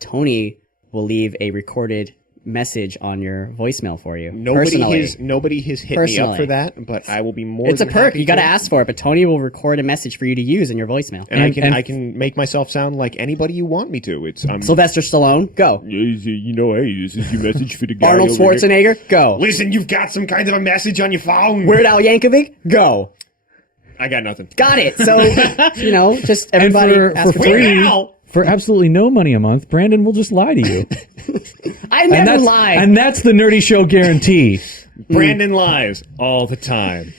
Tony will leave a recorded message on your voicemail for you. personally. Nobody has hit me Personally. up for that, but I will be more. It's a than perk. happy You got to to. ask for it, but Tony will record a message for you to use in your voicemail. And, And- I can make myself sound like anybody you want me to. It's Sylvester Stallone, go. you know, hey, this is your message for the guy. Arnold over here. Schwarzenegger, go. Listen, you've got some kind of a message on your phone. Weird Al Yankovic, go. I got nothing. Got it. So, just And everybody ask for for Weird free, Al! for absolutely no money a month, Brandon will just lie to you. I and never that's, lie. And that's the Nerdy Show guarantee. Brandon lies all the time.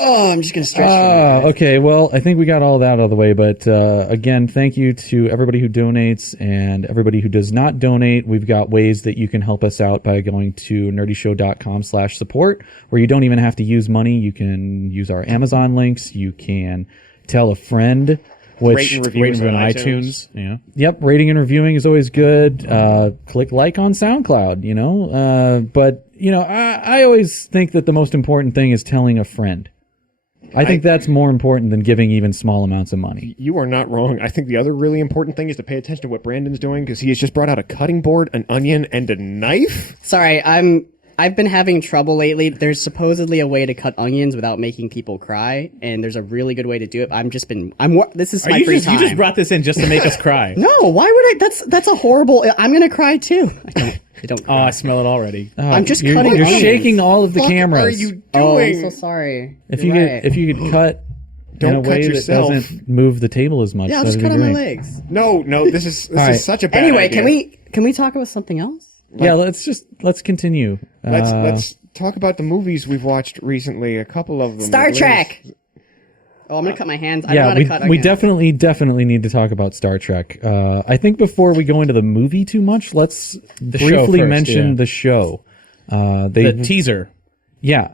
Oh, I'm just going to stretch. Oh, okay. Well, I think we got all that out of the way. But again, thank you to everybody who donates and everybody who does not donate. We've got ways that you can help us out by going to nerdyshow.com/support, where you don't even have to use money. You can use our Amazon links. You can tell a friend. Which Rate and review Ratings us on on iTunes. Yeah. Yep, rating and reviewing is always good. Click like on SoundCloud, you know. But you know, I always think that the most important thing is telling a friend. I think that's more important than giving even small amounts of money. You are not wrong. I think the other really important thing is to pay attention to what Brandon's doing because he has just brought out a cutting board, an onion, and a knife. Sorry, I've been having trouble lately. There's supposedly a way to cut onions without making people cry, and there's a really good way to do it. This is my free You time. just brought this in just to make us cry. No, why would I? That's a horrible. I'm gonna cry too. I don't. Oh, I smell it already. I'm just you're, cutting You're onions. shaking all of the What cameras. are you Oh, I'm doing? so sorry. if You're you right. could, if you could cut Don't in a cut way that yourself. doesn't move the table as much, Yeah, I'll just that'd cut be on my great. legs. No, this is right. such a bad Anyway, idea. can we talk about something else? Yeah, let's continue. Let's talk about the movies we've watched recently. A couple of them. Star at Trek. least. Oh, I'm gonna cut my hands. I don't know how to cut we onions. definitely need to talk about Star Trek. I think before we go into the movie too much, let's show briefly first, mention yeah. the show. The They teaser. yeah,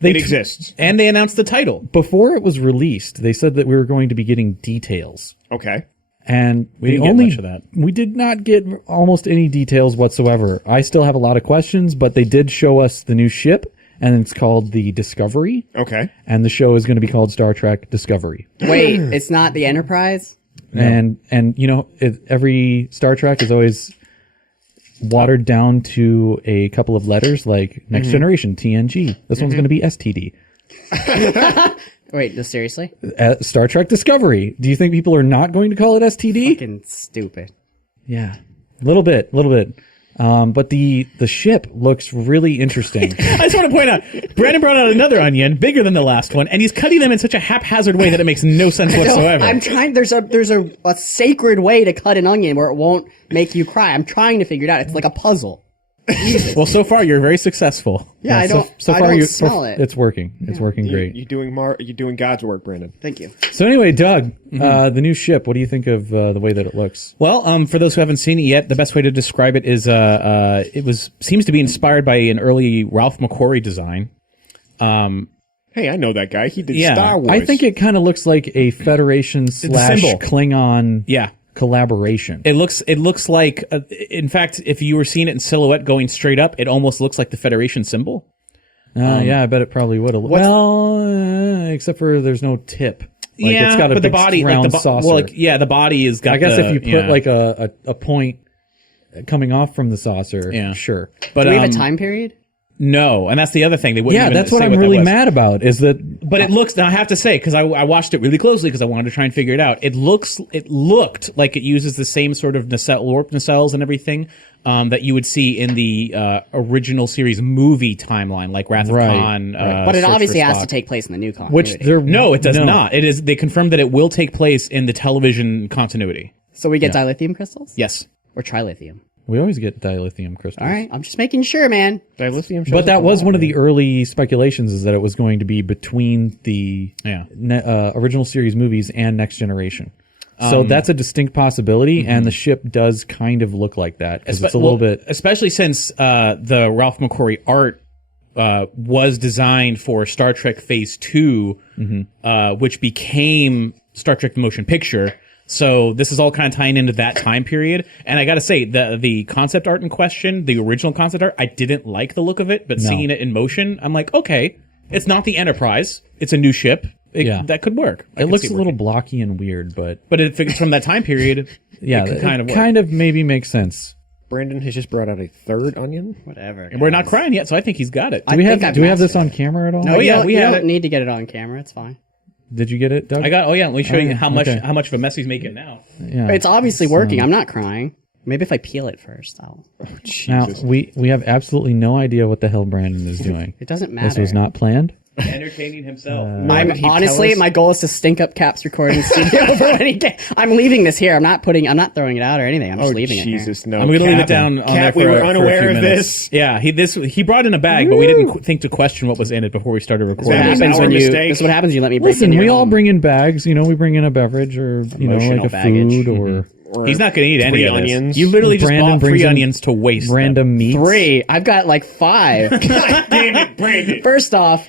It exists. And they announced the title. before it was released. They said that we were going to be getting details, Okay. and We didn't get much of that. We did not get almost any details whatsoever. I still have a lot of questions, but they did show us the new ship, and it's called the Discovery, Okay. and the show is going to be called Star Trek Discovery. Wait, it's not the Enterprise. And you know, every Star Trek is always watered down to a couple of letters, like Next Generation, TNG. This one's going to be STD. Wait, no, seriously? Star Trek Discovery. Do you think people are not going to call it STD? Fucking stupid. Yeah, a little bit. But the ship looks really interesting. I just want to point out, Brandon brought out another onion, bigger than the last one, and he's cutting them in such a haphazard way that it makes no sense whatsoever. I'm trying. There's a sacred way to cut an onion where it won't make you cry. I'm trying to figure it out. It's like a puzzle. Well, so far you're very successful. Yeah, I don't. So I far, don't smell it. it's working. It's working great. You're doing God's work, Brandon. Thank you. So anyway, Doug, the new ship. What do you think of the way that it looks? Well, for those who haven't seen it yet, the best way to describe it is seems to be inspired by an early Ralph McQuarrie design. Hey, I know that guy. He did Yeah. Star Wars. I think it kind of looks like a Federation / symbol. Klingon Yeah. collaboration. It looks like, in fact, if you were seeing it in silhouette going straight up, it almost looks like the Federation symbol. Yeah, I bet it probably would have. Well, except for there's no tip. Like, Yeah, it's got a but big the body, round saucer. well, the body is got. I guess if you put yeah. like a point coming off from the saucer, Yeah. sure. but Do we have a time period? No, and that's the other thing. They wouldn't Yeah, even that's what say I'm that really was. mad about. Is that But it looks. Now I have to say, because I watched it really closely because I wanted to try and figure it out. It looked like it uses the same sort of warp nacelles and everything that you would see in the original series movie timeline, like Wrath of Right, Khan. right. But it Search for obviously has to Spock. take place in the new continuity. which there? No, it does no. not. It is. They confirmed that it will take place in the television continuity. So we get dilithium crystals? Yes. Or trilithium? We always get dilithium crystals. All right, I'm just making sure, man. Dilithium shows But that up a was lot, one of man. the early speculations, is that it was going to be between the Yeah. original series movies and Next Generation. So that's a distinct possibility, and the ship does kind of look like that because it's a little bit. especially since the Ralph McQuarrie art was designed for Star Trek Phase 2, which became Star Trek the Motion Picture. So this is all kind of tying into that time period. And I got to say, the concept art in question, the original concept art, I didn't like the look of it, but seeing it in motion, I'm like, okay, it's not the Enterprise. It's a new ship. That could work. It looks a little blocky and weird, but if it's from that time period, yeah, it could kind of work. kind of maybe makes sense. Brandon has just brought out a third onion. Whatever. And we're not crying yet, so I think he's got it. Do we have think I've do we have this mastered on camera at all? No, Oh, you yeah, don't- we you have don't it. need to get it on camera. It's fine. Did you get it, Doug? Let me show you how much okay. how much of a mess he's making now. Yeah. It's obviously working. I'm not crying. Maybe if I peel it first, I'll. Now Jesus. we have absolutely no idea what the hell Brandon is doing. It doesn't matter. This was not planned. Entertaining himself. I'm Did he tell honestly, us? my goal is to stink up Cap's recording studio for when he I'm leaving this here. I'm not throwing it out or anything. I'm just Oh, leaving Jesus, it no. I'm going to leave it Cap. down on Cap, there for we were for a few unaware of minutes. this. Yeah, he brought in a bag, but we didn't think to question what was in it before we started here. recording. What was happens our when you? mistake. This is what happens. You let me break Listen, in we your all home. bring in bags. We bring in a beverage or Emotional like a baggage. food or Or He's not going to eat any 3 of this. onions. You literally just Brandon bought brings 3 in onions to waste. random meats. 3. I've got like 5. Damn it, Brandon. First off,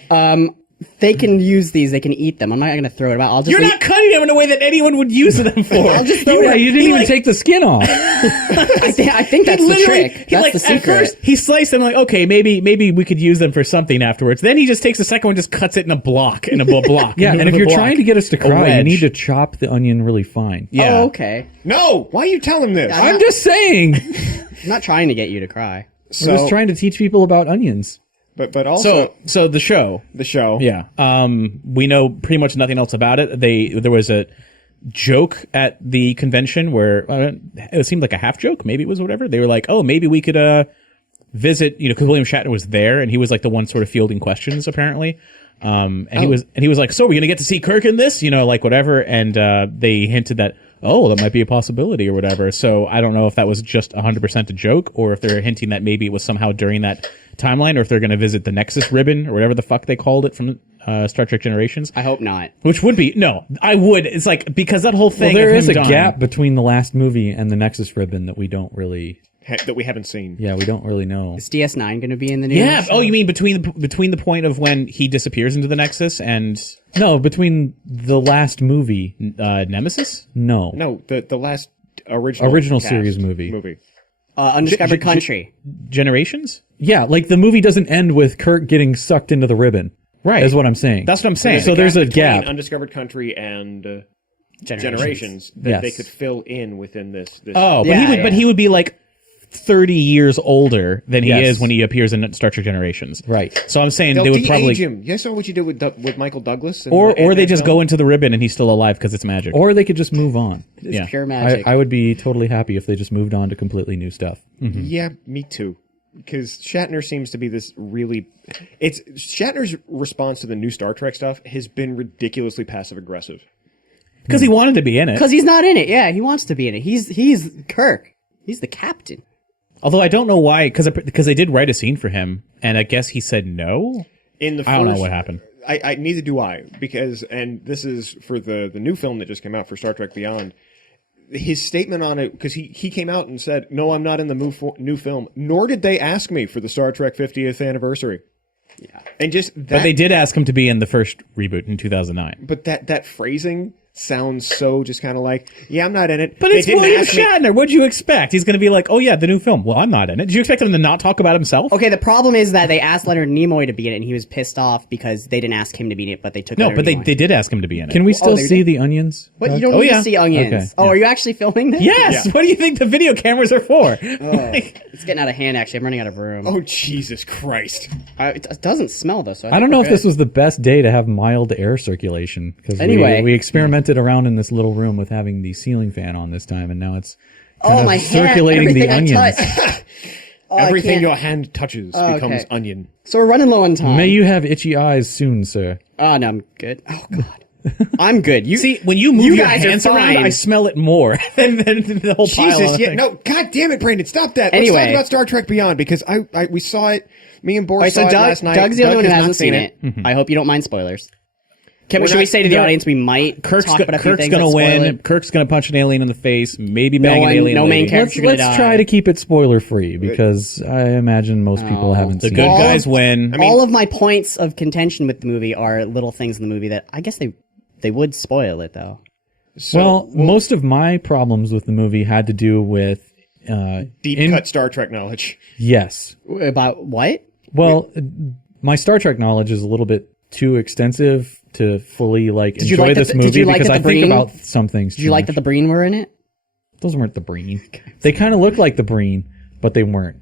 they can use these. They can eat them. I'm not going to throw it out. I'll just. You're not cutting them in a way that anyone would use them for. Yeah, you didn't even take the skin off. I think that's the trick. That's the At secret. first, he sliced them like, okay, maybe we could use them for something afterwards. Then he just takes the second one, and just cuts it in a block, block. Yeah, and if you're trying to get us to A cry, you wedge. need to chop the onion really fine. yeah. Oh, okay. No, why you tell him this? I'm just saying. I'm not trying to get you to cry. I was trying to teach people about onions. but also So the show. the show. Yeah. We know pretty much nothing else about it. There was a joke at the convention where it seemed like a half joke. Maybe it was whatever. They were like, oh, maybe we could visit, because William Shatner was there and he was like the one sort of fielding questions apparently. He was like, so we're going to get to see Kirk in this, like whatever. And they hinted that, oh, that might be a possibility or whatever. So I don't know if that was just 100% a joke or if they're hinting that maybe it was somehow during that timeline or if they're going to visit the Nexus ribbon or whatever the fuck they called it from Star Trek Generations. I hope not. Which would be, no, I would. It's like, because that whole thing. Well, there of is him a dying- gap between the last movie and the Nexus ribbon that we don't really That we haven't seen. we don't really know. Is DS9 going to be in the new? Yeah. Oh, you mean between the point of when he disappears into the Nexus and No, between the last movie. Nemesis? No. No, the last original cast series movie. Undiscovered Country. Generations? Yeah, like the movie doesn't end with Kirk getting sucked into the ribbon. Right. Is what I'm saying. That's what I'm saying. So there's a between gap. Undiscovered Country and Generations. Generations that Yes. they could fill in within this. Oh, but Yeah, but he would be like 30 years older than he Yes. is when he appears in Star Trek Generations. Right. So I'm saying They'll they would de-age probably, him. You saw what you did with Michael Douglas, or they just go into the ribbon and he's still alive because it's magic. Or they could just move on. It's Yeah. pure magic. I would be totally happy if they just moved on to completely new stuff. Yeah, me too. Because Shatner seems to be this really. It's Shatner's response to the new Star Trek stuff has been ridiculously passive aggressive. Because he wanted to be in it. Because he's not in it. Yeah, he wants to be in it. He's Kirk. He's the captain. Although I don't know why, because they did write a scene for him, and I guess he said no. In the I don't know first- what happened. I neither do I, because, and this is for the new film that just came out for Star Trek Beyond. His statement on it, because he came out and said, "No, I'm not in the new film." Nor did they ask me for the Star Trek 50th anniversary. Yeah, and just that, But they did ask him to be in the first reboot in 2009. But that phrasing sounds so just kind of like, yeah, I'm not in it. But They it's didn't William ask me- Shatner. What'd you expect? He's going to be like, oh yeah, the new film. Well, I'm not in it. Did you expect him to not talk about himself? Okay, the problem is that they asked Leonard Nimoy to be in it, and he was pissed off because they didn't ask him to be in it, but they took No, Leonard but Nimoy. they did ask him to be in it. Can we still they see did? the onions? What? You Doug? don't need yeah. to see onions. Okay, Oh, yeah. are you actually filming this? Yes. Yeah. What do you think the video cameras are for? It's getting out of hand, actually. I'm running out of room. Oh, Jesus Christ. It doesn't smell, though, so I don't know think if we're this was the best day to have mild air circulation because Anyway. we experimented around in this little room with having the ceiling fan on this time, and now it's kind Oh, of my hand, circulating the everything I onions. touch. Oh, I Everything can't- your hand touches becomes okay. onion. So we're running low on time. May you have itchy eyes soon, sir. Oh, no, I'm good. Oh, God. I'm good. You See, when you move You your guys are hands around, fine. I smell it more than the whole pile. Jesus, of yeah, things. no, God damn it, Brandon, stop that. Let's Anyway. talk about Star Trek Beyond, because we saw it, me and Boris All right, so saw it Doug, last night. Doug's the only one who has not hasn't seen it. I hope you don't mind spoilers. Should we say to the audience we might Kirk's talk about a few Kirk's things gonna that spoil win. it? Kirk's gonna punch an alien in the face. Maybe bang one- an alien. no main lady. character. Let's gonna die. try to keep it spoiler free because I imagine most people haven't The seen good it. guys win. All of my points of contention with the movie are little things in the movie that I guess they would spoil it, though. Well, most of my problems with the movie had to do with Deep cut Star Trek knowledge. yes. About what? Well, my Star Trek knowledge is a little bit too extensive to fully you enjoy like this that the- did movie you like because that I the think Breen- about some things. Did you like that the Breen were in it? Those weren't the Breen. They kind of looked like the Breen, but they weren't.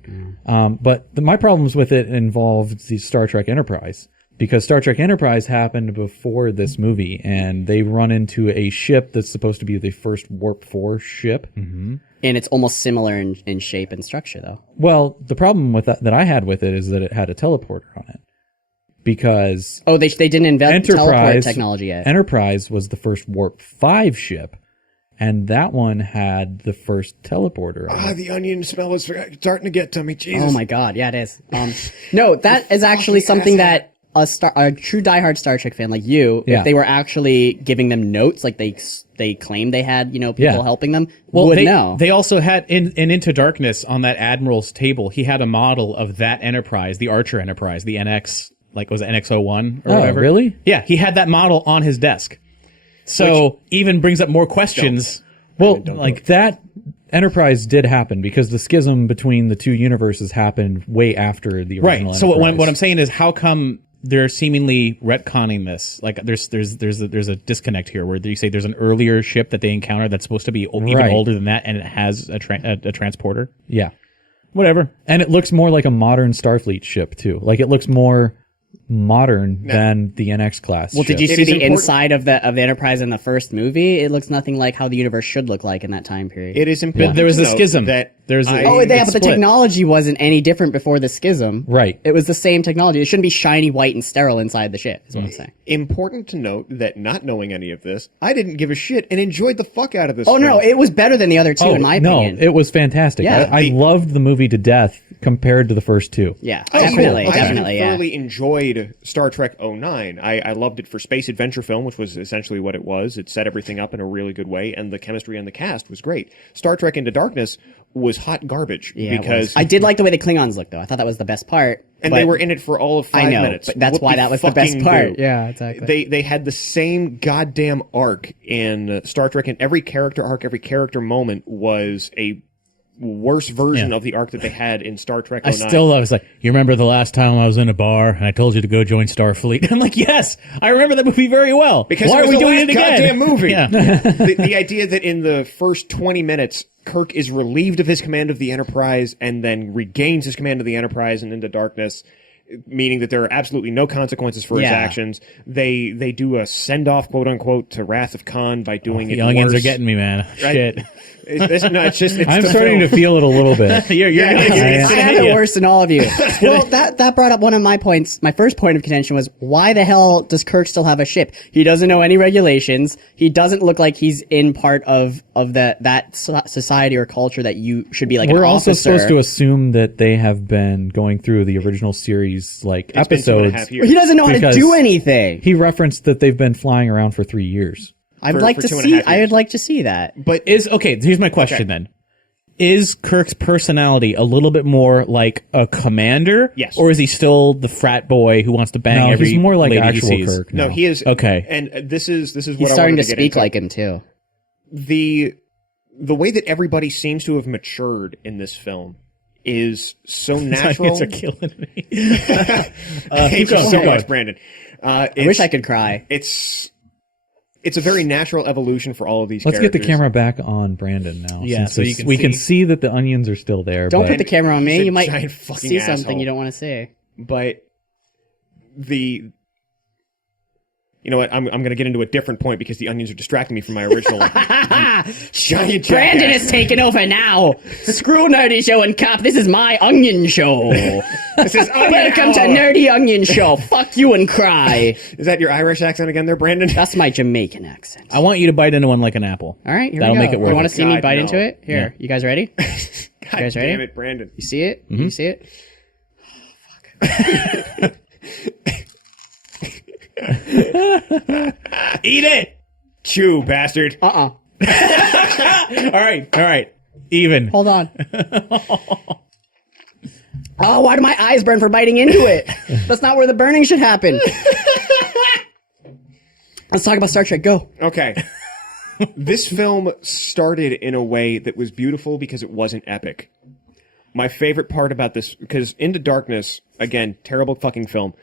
My problems with it involved the Star Trek Enterprise because Star Trek Enterprise happened before this movie, and they run into a ship that's supposed to be the first Warp 4 ship. And it's almost similar in shape and structure, though. Well, the problem with that I had with it is that it had a teleporter on it because Oh, they didn't invent teleport Enterprise technology yet. Enterprise was the first Warp 5 ship, and that one had the first teleporter on it. The onion smell is starting to get to me. Jesus. Oh my God, yeah, it is. No, that is actually something that a true diehard Star Trek fan like you, Yeah. if they were actually giving them notes, like they claimed they had, people Yeah. helping them, Well, would they, know. they also had in Into Darkness on that Admiral's table. He had a model of that Enterprise, the Archer Enterprise, the NX, like was it NX-01 or Oh, whatever? really? Yeah, he had that model on his desk. So even brings up more questions. Well, like that Enterprise did happen because the schism between the two universes happened way after the original Right. So Enterprise. what I'm saying is, how come they're seemingly retconning this? Like, there's a disconnect here where you say there's an earlier ship that they encountered that's supposed to be even Right. older than that, and it has a transporter. Yeah. Whatever. And it looks more like a modern Starfleet ship too. Like it looks more modern than the NX class. Well, did ship. you It see is the important- inside of the Enterprise in the first movie? It looks nothing like how the universe should look like in that time period. It is important. There was to a note schism. That There's a- I- Oh, yeah, it's but the split. technology wasn't any different before the schism. Right. It was the same technology. It shouldn't be shiny, white, and sterile inside the ship, is what I'm saying. important to note that not knowing any of this, I didn't give a shit and enjoyed the fuck out of this. Oh, no, film. it was better than the other two, in my opinion. No, it was fantastic. Yeah. I loved the movie to death compared to the first two. Yeah, I definitely, even yeah. thoroughly enjoyed Star Trek 09. I loved it for space adventure film, which was essentially what it was. It set everything up in a really good way, and the chemistry and the cast was great. Star Trek Into Darkness was hot garbage Yeah, it because was. I did like the way the Klingons looked, though. I thought that was the best part. and but they were in it for all of 5 I know, minutes. but that's What why do that you was the best fucking part. do? Yeah, exactly. They had the same goddamn arc in Star Trek, and every character arc, every character moment was a worse version of the arc that they had in Star Trek 09. I still love. It's like, you remember the last time I was in a bar and I told you to go join Starfleet? I'm like, yes, I remember that movie very well. Because why it was are we the doing last it again? goddamn movie. Yeah. the idea that in the first 20 minutes, Kirk is relieved of his command of the Enterprise and then regains his command of the Enterprise and Into Darkness. meaning that there are absolutely no consequences for his Yeah. actions. They do a send off, quote unquote, to Wrath of Khan by doing it The onions worse. are getting me, man. Shit. It's just. It's I'm the starting to film. feel it a little bit. You're Yeah, gonna yeah, get yeah. I have it worse than all of you. Well, that brought up one of my points. My first point of contention was, why the hell does Kirk still have a ship? He doesn't know any regulations. He doesn't look like he's in part of that society or culture that you should be like We're an also officer. supposed to assume that they have been going through the original series like It's been 2.5 episodes. years. He doesn't know how to Because- do anything. He referenced that they've been flying around for 3 years. I'd for- like for to 2.5 see. I years. would like to see that. But Here's my question Okay. then. Is Kirk's personality a little bit more like a commander? Yes. Or is he still the frat boy who wants to bang No, every he's more like lady he actual sees? Kirk. no, now. he is Okay. And this is what He's I starting wanted to get speak into. like him too. the way that everybody seems to have matured in this film is so natural. Onions are killing me. I hate keep going, you so keep much, going. Brandon. I wish I could cry. It's a very natural evolution for all of these. Let's get the characters. camera back on Brandon now. Yeah, since so you this- can we can see. see that the onions are still there. Don't but put the camera on He's me. a You might giant fucking see something asshole. you don't want to see. But you know what? I'm going to get into a different point because the onions are distracting me from my original giant. Brandon jackass. is taking over now. Screw Nerdy Show and Cop. This is my Onion Show. This is Welcome to Nerdy Onion Show. Fuck you and cry. Is that your Irish accent again, there, Brandon? That's my Jamaican accent. I want you to bite into one like an apple. All right, here That'll we go. make it worth You want it. to see me God, bite no. into it? Here, you guys ready? God guys ready? damn it, Brandon. You see it? You see it? Eat it! Chew, bastard. Uh-uh. All right. Even. Hold on. Oh, why do my eyes burn for biting into it? That's not where the burning should happen. Let's talk about Star Trek. Go. Okay. This film started in a way that was beautiful because it wasn't epic. My favorite part about this, because Into Darkness, again, terrible fucking film,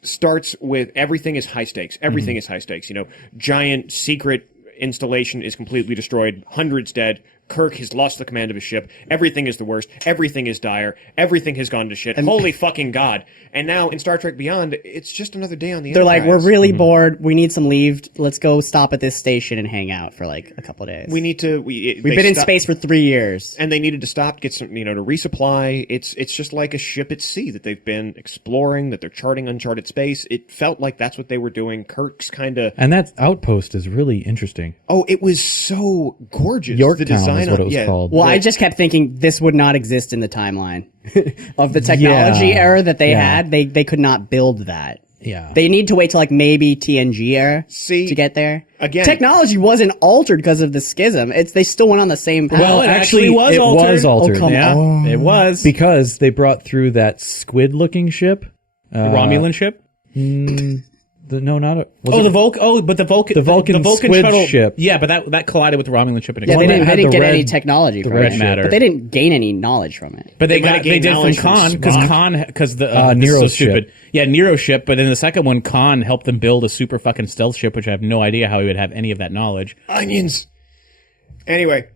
starts with everything is high stakes. Everything is high stakes. You know, giant secret installation is completely destroyed, hundreds dead. Kirk has lost the command of his ship. Everything is the worst. Everything is dire. Everything has gone to shit. Holy fucking God. And now in Star Trek Beyond, it's just another day on the They're like, Enterprise. we're really bored. We need some leave. Let's go stop at this station and hang out for like a couple days. We need to. We've been in space for 3 years. and they needed to stop, get some, to resupply. It's just like a ship at sea that they've been exploring, that they're charting uncharted space. It felt like that's what they were doing. Kirk's kind of. And that outpost is really interesting. Oh, it was so gorgeous. The Yorktown design is what on- it was yeah. called. Well, I just kept thinking this would not exist in the timeline of the technology Yeah. era that they Yeah. had. They could not build that. Yeah. They need to wait till like maybe TNG era See, to get there. again- Technology wasn't altered because of the schism. They still went on the same path. Well, it actually was it altered. was altered. Oh, come Yeah, on. it was. Because they brought through that squid-looking ship. The Romulan ship? No, not a. Was Oh, it- the Vulcan. Oh, but the Vulcan. The Vulcan squid shuttle ship. Yeah, but that collided with the Romulan ship. And Yeah, one they that didn't had get the any red- technology from red it, matter. but they didn't gain any knowledge from it. But they might have got they gained did from knowledge from Khan because Spock. Khan because the this is Nero's so stupid. ship. Yeah, Nero's ship. But in the second one, Khan helped them build a super fucking stealth ship, which I have no idea how he would have any of that knowledge. Onions. Anyway,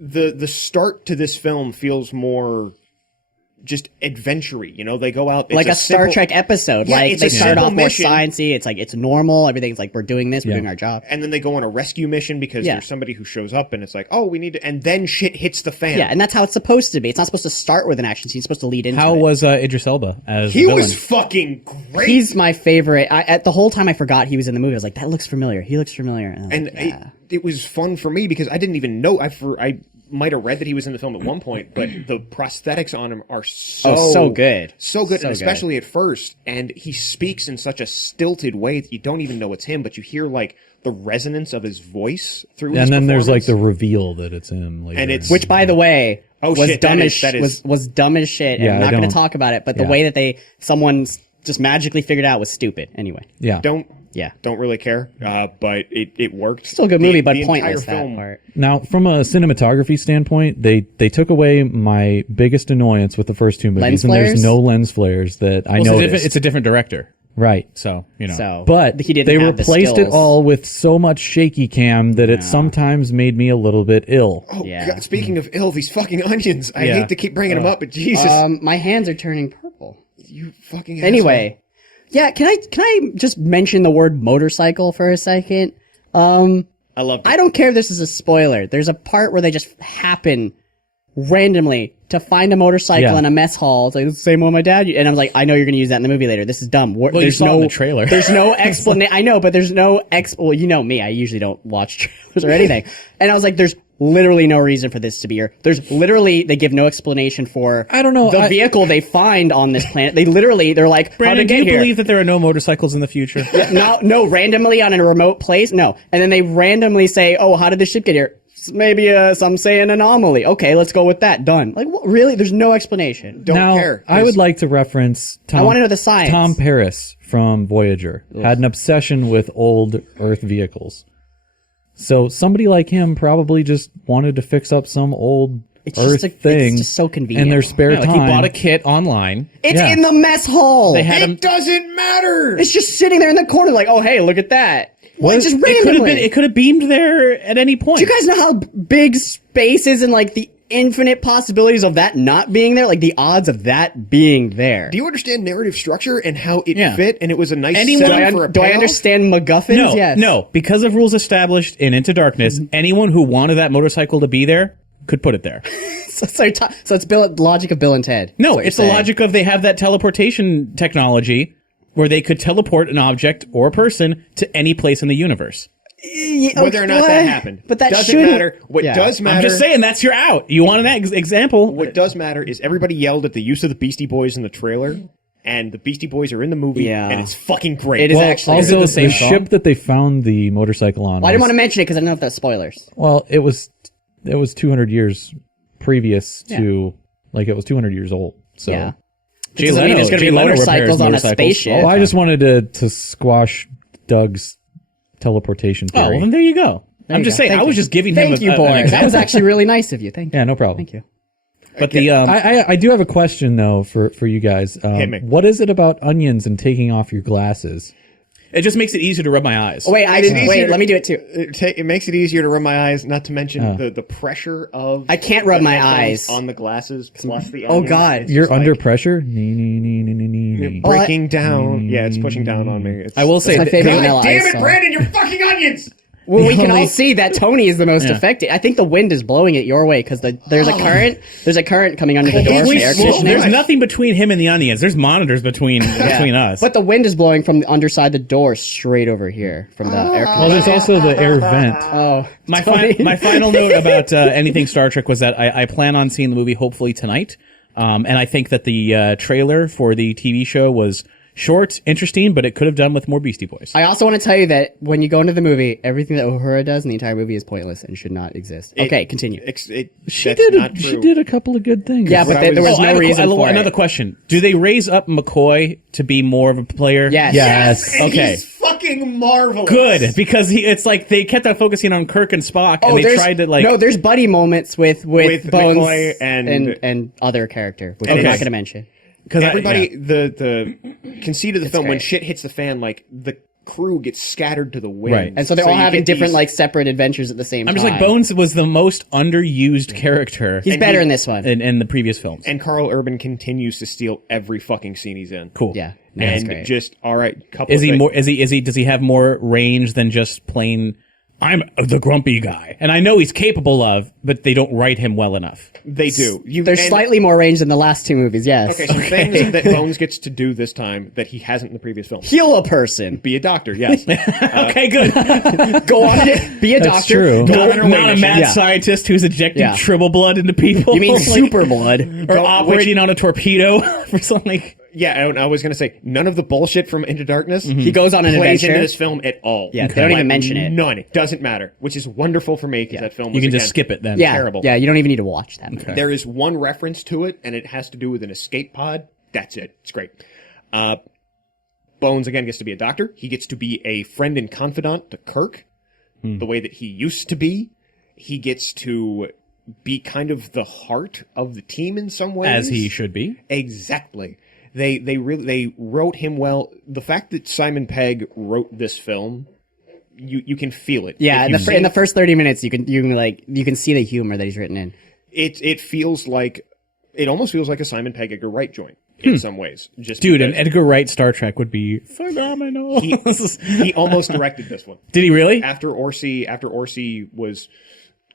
the start to this film feels more just adventure-y. They go out. It's Like a Star simple- Trek episode. Yeah, like it's they a start simple off more mission. sciencey. It's like it's normal. Everything's like we're doing this. We're doing our job. And then they go on a rescue mission because Yeah. there's somebody who shows up and it's like, oh, we need to, and then shit hits the fan. Yeah, and that's how it's supposed to be. It's not supposed to start with an action scene. It's supposed to lead into How it. was Idris Elba as he the villain? was fucking great. He's my favorite. At the whole time I forgot he was in the movie. I was like, that looks familiar. He looks familiar. And, I was and like, yeah. it was fun for me because I didn't even know. I might have read that he was in the film at one point, but the prosthetics on him are so so good. so good, So and especially at first. And he speaks in such a stilted way that you don't even know it's him, but you hear like the resonance of his voice through. his And then there's like the performance. reveal that it's him later. And it's- Which, by the way, Oh, was shit, dumb that as is- that is- was dumb as shit. And Yeah, I'm I not going to don't- talk about it, but the yeah. way that someone just magically figured out was stupid. Anyway, yeah. don't yeah, really care, but it worked. still a good movie, but the pointless entire that film. part. Now, from a cinematography standpoint, they took away my biggest annoyance with the first two movies, Lens and flares? there's no lens flares that I Well, noticed. it's a different director, Right. so So, But he didn't they have the replaced it skills. all with so much shaky cam that it sometimes made me a little bit ill. Oh, Yeah. God, speaking of ill, these fucking onions. I Yeah. hate to keep bringing them up, but Jesus. My hands are turning purple. You fucking asshole. Anyway, yeah. Can I just mention the word motorcycle for a second? I love it. I don't care if this is a spoiler. There's a part where they just happen randomly to find a motorcycle Yeah. in a mess hall. It's like, it's the same one my dad used. And I'm like, I know you're going to use that in the movie later. This is dumb. Well, you saw it in the trailer. There's no explanation. I know, but there's no well, you know me. I usually don't watch trailers or anything. And I was like, there's literally no reason for this to be here. They give no explanation for I don't know, the vehicle they find on this planet. They're like, how Brandon, to do get you here? believe that there are no motorcycles in the future? No, randomly on a remote place? No. And then they randomly say, oh, how did the ship get here? Maybe some say an anomaly. Okay, let's go with that. Done. Like, what, really? There's no explanation. Don't now, care. I would like to reference Tom. I wanna know the science. Tom Paris from Voyager had an obsession with old Earth vehicles. So somebody like him probably just wanted to fix up some old Earth thing. It's just so convenient. in their spare Yeah, like time. he bought a kit online. It's Yeah. in the mess hall. They had him. It doesn't matter. It's just sitting there in the corner like, oh, hey, look at that. What? Just It could have randomly. been. It could have beamed there at any point. Do you guys know how big space is and like the infinite possibilities of that not being there? Like the odds of that being there. Do you understand narrative structure and how it Yeah. fit? And it was a nice Anyone- setup for a Do I payoff? understand MacGuffins? No, Yes. no. Because of rules established in Into Darkness, anyone who wanted that motorcycle to be there could put it there. So it's logic of Bill and Ted. No, That's what it's you're the saying. logic of they have that teleportation technology where they could teleport an object or a person to any place in the universe. Whether or not that happened. But that doesn't shouldn't matter. What yeah. does matter. I'm just saying that's your out. You want an example? What does matter is everybody yelled at the use of the Beastie Boys in the trailer, and the Beastie Boys are in the movie, Yeah. and it's fucking great. It is actually. Is it Also, the same song? ship that they found the motorcycle on. Well, I didn't want was- to mention it because I don't know if that's spoilers. Well, it was 200 years previous to it was 200 years old. So Yeah. Jay Doesn't mean there's going to be Jay Leno repairs motorcycles on a motorcycles spaceship. all the I time. just wanted to squash Doug's teleportation Oh, theory. well, then there you go. I'm you just go. saying. Thank I was you. just giving Thank him you, an boy. That was example. actually really nice of you. Thank you. Yeah, no problem. Thank you. But the I do have a question though for you guys. Hit me. What is it about onions and taking off your glasses? it just makes it easier to rub my eyes. Oh, wait, I Makes it didn't. Wait, easier- let me do it too. It makes it easier to rub my eyes, not to mention the pressure of. I can't rub the my headphones eyes. on the glasses plus the. Oh, onions. God. It's You're just under like pressure. breaking down. Yeah, it's pushing down on me. It's, I will say my that- favorite God vanilla damn ice it, song. Brandon! You're fucking onions. Well, we can only- all see that Tony is the most Yeah. affected. I think the wind is blowing it your way because there's a current. There's a current coming under the door from the air Well, conditioner. there's nothing between him and the onions. There's monitors between us. But the wind is blowing from the underside the door straight over here from the air Well, conditioner. there's also the air vent. Oh, my Tony. my final note about anything Star Trek was that I plan on seeing the movie hopefully tonight. And I think that the trailer for the TV show was short, interesting, but it could have done with more Beastie Boys. I also want to tell you that when you go into the movie, everything that Uhura does in the entire movie is pointless and should not exist. Okay, continue. She that's did. not true. She did a couple of good things. Yeah, but I there was I no have a- reason for another it. question. Do they raise up McCoy to be more of a player? Yes. Yes. And Okay. He's fucking marvelous. Good, because it's like they kept on focusing on Kirk and Spock, and they there's tried to no. There's buddy moments with With Bones McCoy and other character, which Okay. I'm not going to mention. because Everybody, the conceit of the film, when great. shit hits the fan, like the crew gets scattered to the wind, Right. And so they're all you having get different these- like separate adventures at the same I'm time. just like Bones was the most underused character. He's better in this one. in the previous films. And Carl Urban continues to steal every fucking scene he's in. Cool. Yeah. No, that's And great. just all right. Couple. Is he things. more? Is he? Does he have more range than just plain? I'm the grumpy guy, and I know he's capable of, but they don't write him well enough. They do. There's and- slightly more range than the last two movies. Yes. Okay, so things that Bones gets to do this time that he hasn't in the previous film. Heal a person. Be a doctor, yes. Okay, good. Go on. Be a That's doctor. true. Go not on a, not a mad Yeah. scientist who's injecting Yeah. tribble blood into people. You mean Like, super blood? or operating on a torpedo for something? Yeah, and I was gonna say none of the bullshit from Into Darkness. He goes on an plays adventure. into this film at all. Yeah, they don't even mention it. None. It doesn't matter, which is wonderful for me because that film. Was, You can just again, skip it then. Yeah. terrible. Yeah. You don't even need to watch that movie. There is one reference to it, and it has to do with an escape pod. That's it. It's great. Bones again gets to be a doctor. He gets to be a friend and confidant to Kirk, the way that he used to be. He gets to be kind of the heart of the team in some ways, As he should be. Exactly. They wrote him well. The fact that Simon Pegg wrote this film, you can feel it. Yeah. If you In the first 30 minutes, you can see the humor that he's written in. it feels like it almost feels like a Simon Pegg Edgar Wright joint in some ways. Just Dude, an because Edgar Wright Star Trek would be phenomenal. he almost directed this one. Did he really? After Orsi was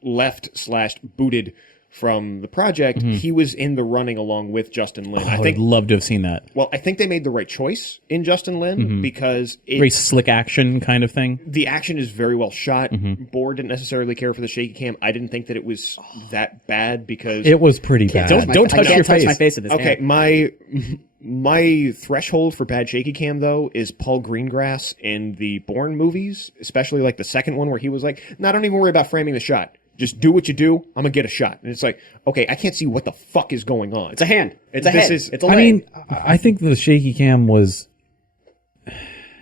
left/booted from the project, he was in the running along with Justin Lin. I would love to have seen that. Well, I think they made the right choice in Justin Lin because Very slick action kind of thing. the action is very well shot. Bohr didn't necessarily care for the shaky cam. I didn't think that it was that bad because It was pretty bad. Don't touch I your can't touch face. my face with this okay, hand. my threshold for bad shaky cam though is Paul Greengrass in the Bourne movies, especially like the second one where he was like, "No, don't even worry about framing the shot. Just do what you do. I'm gonna get a shot." And it's like, okay, I can't see what the fuck is going on. It's a hand. It's a This head. is- It's a I leg. mean, I think the shaky cam was.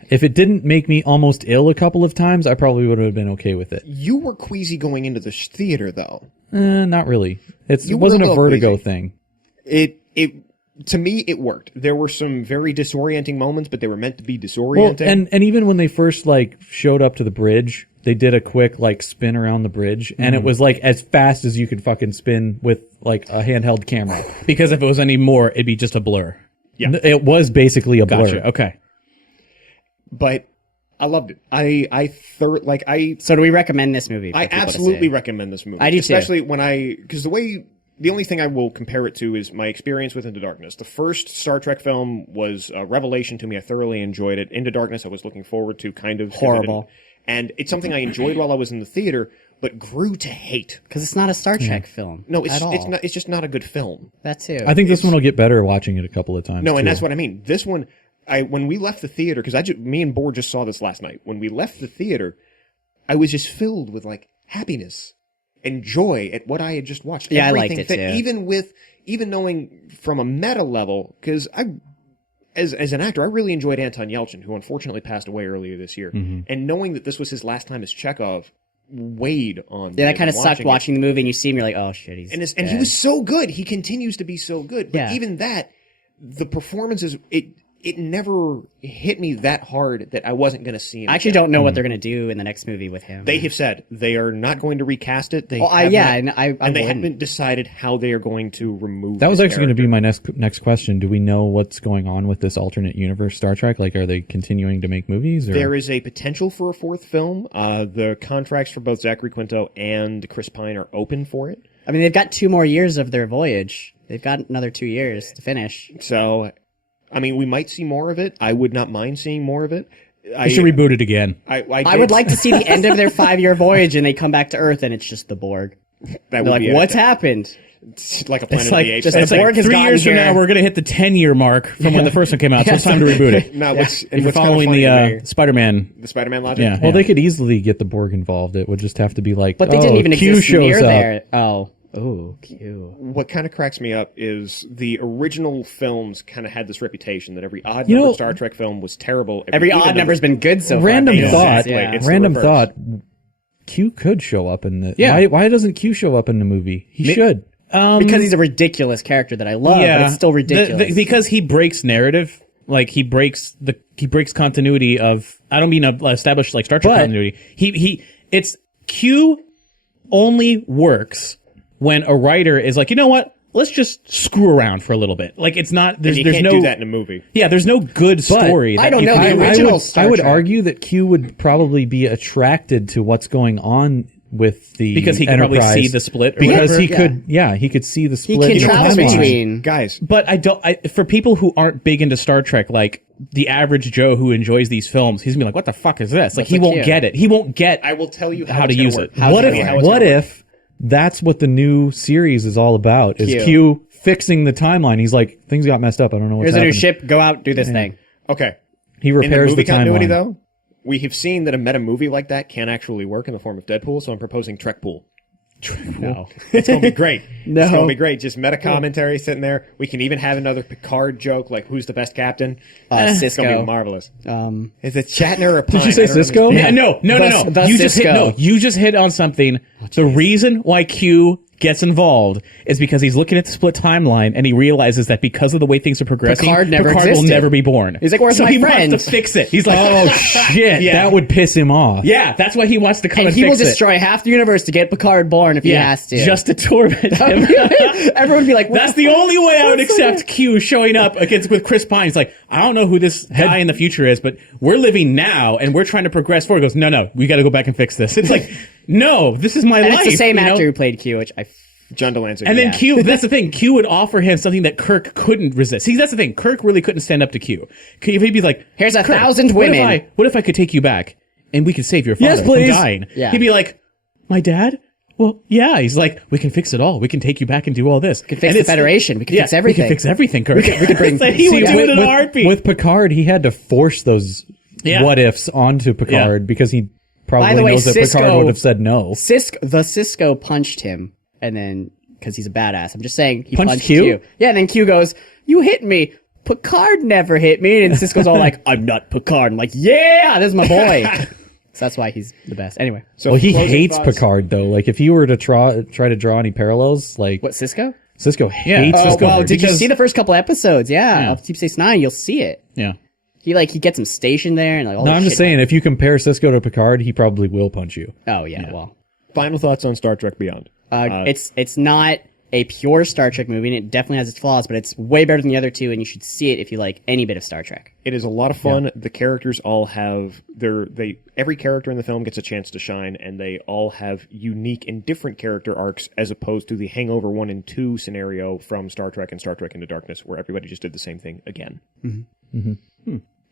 If it didn't make me almost ill a couple of times, I probably would have been okay with it. You were queasy going into the theater though. Not really. It You were wasn't a a little Vertigo queasy. thing. It to me it worked. There were some very disorienting moments, but they were meant to be Well, disorienting. and even when they first like showed up to the bridge, they did a quick like spin around the bridge, and it was like as fast as you could fucking spin with like a handheld camera. Because if it was any more, it'd be just a blur. Yeah. It was basically a blur. Gotcha. Okay. But I loved it. I So do we recommend this movie? for I people to absolutely see? recommend this movie. I do too. Especially when because the only thing I will compare it to is my experience with Into Darkness. The first Star Trek film was a revelation to me. I thoroughly enjoyed it. Into Darkness I was looking forward to kind of. Horrible. And it's something I enjoyed while I was in the theater, but grew to hate. Because it's not a Star Trek film. No, it's at all. it's not. It's just not a good film. That too. I think this one will get better watching it a couple of times. No, and too. that's what I mean. This one, when we left the theater, because me and Bohr just saw this last night. When we left the theater, I was just filled with like happiness and joy at what I had just watched. Yeah, I liked Everything it, fit, too. even knowing from a meta level, because as an actor, I really enjoyed Anton Yelchin, who unfortunately passed away earlier this year, and knowing that this was his last time as Chekhov weighed on. Yeah, that me kind of sucked it. watching the movie and you see him, you're like, oh shit, he's And he dead. was so good. He continues to be so good. But Yeah. even that, the performances, it never hit me that hard that I wasn't going to see him. I actually don't know what they're going to do in the next movie with him. They have said they are not going to recast it. They Well, have yeah, not- and I and they wouldn't. haven't decided how they are going to remove. That was his actually going to be character. my next question. Do we know what's going on with this alternate universe Star Trek? Like, are they continuing to make movies? Or? There is a potential for a fourth film. The contracts for both Zachary Quinto and Chris Pine are open for it. I mean, they've got 2 more years of their voyage. They've got another 2 years to finish. So, I mean, we might see more of it. I would not mind seeing more of it. We should reboot it again. I would like to see the end of their 5-year voyage and they come back to Earth and it's just the Borg. that They're would like, be what's happened? It's like a Planet It's like of the Apes. just It's the like- Borg has 3 gotten years from here. now, we're going to hit the 10-year mark from when the first one came out, so it's time to reboot it. No, what's, If you're what's kinda following funny to the me- Spider-Man, the Spider-Man logic. Yeah. Well, they could easily get the Borg involved. It would just have to be like, But they oh, didn't even Q exist shows near up. there. Oh, Q. What kind of cracks me up is the original films kind of had this reputation that every odd You number know- Star Trek film was terrible. Every even odd number's been good so far. Random Yeah, thought. exactly. Yeah. It's the Random reverse. thought. Q could show up in the. Yeah. Why doesn't Q show up in the movie? He should. Because he's a ridiculous character that I love, but it's still ridiculous. Because he breaks narrative. Like he breaks continuity of. I don't mean established like Star Trek But- continuity. It's Q only works when a writer is like, you know what? Let's just screw around for a little bit. Like it's not. There's You there's can't no. do that in a movie. Yeah, there's no good story. I that don't you know, can the do. original Star I would Trek. argue that Q would probably be attracted to what's going on with the Because he could probably Enterprise. see the split or Because whatever. he could, he could see the he split. can in the travel timeline. between. Guys, But for people who aren't big into Star Trek, like the average Joe who enjoys these films, he's gonna be like, what the fuck is this? Like he like won't you. get it. He won't get I will tell you how it's to gonna use work. it. What How it's what gonna if that's what the new series is all about? Is Q. Q fixing the timeline? He's like, things got messed up. I don't know what's Here's a new happening. ship. Go out, do this thing. Okay. He In the repairs movie the continuity, timeline. though, we have seen that a meta movie like that can actually work in the form of Deadpool, so I'm proposing Trekpool. No. It's going to be great. No. It's going to be great. Just meta commentary sitting there. We can even have another Picard joke, like who's the best captain. It's going to be Cisco. marvelous. Is it Shatner or Pine? Did you say I don't Cisco? understand. Yeah, no. The You just hit Cisco. You just hit on something. The reason why Q gets involved is because he's looking at the split timeline and he realizes that because of the way things are progressing, Picard never will existed. never be born. He's like, "Where's so my he friend?" wants to fix it. He's like, Oh shit, Yeah. that would piss him off. yeah, that's why he wants to come And and he will fix it. destroy half the universe to get Picard born if he has to. just to torment him. Everyone would be like, what That's the only way I would accept Q showing up against with Chris Pine. He's like, I don't know who this guy in the future is, but we're living now and we're trying to progress forward. He goes, no, we got to go back and fix this. It's like, no, this is my And life. it's the same you know? actor who played Q, which I. John Delancey. And then Yeah. Q, that's the thing. Q would offer him something that Kirk couldn't resist. See, that's the thing. Kirk really couldn't stand up to Q. He'd be like, Here's "Kirk, 1,000 women." What if I could take you back and we could save your father Yes, from please. dying? Yeah. He'd be like, my dad? Well, yeah. He's like, we can fix it all. We can take you back and do all this. We can fix the Federation. We can fix everything. We can fix everything, Kirk. We could bring- he would do it in a heartbeat. With Picard, he had to force those Yeah. what ifs onto Picard because he probably By the way, knows that Cisco- Picard would have said no. Cisco punched him, and then because he's a badass, I'm just saying he Punched punched Q? Yeah, and then Q goes, "You hit me." Picard never hit me, and Cisco's all like, "I'm not Picard." I'm like, "Yeah, this is my boy." So that's why he's the best. Anyway, So Well, he closing hates thoughts? Picard though. Like if you were to try to draw any parallels, like what Cisco? Cisco hates Oh Picard. well, did you because- see the first couple episodes? Yeah, of Deep Space Nine, you'll see it. Yeah. He gets him stationed there, and like all No, this I'm just shit. saying, if you compare Cisco to Picard, he probably will punch you. Oh yeah, well, Final thoughts on Star Trek Beyond. it's not a pure Star Trek movie, and it definitely has its flaws, but it's way better than the other two, and you should see it if you like any bit of Star Trek. It is a lot of fun. The characters all have every character in the film gets a chance to shine, and they all have unique and different character arcs as opposed to the Hangover 1 and 2 scenario from Star Trek and Star Trek Into Darkness, where everybody just did the same thing again.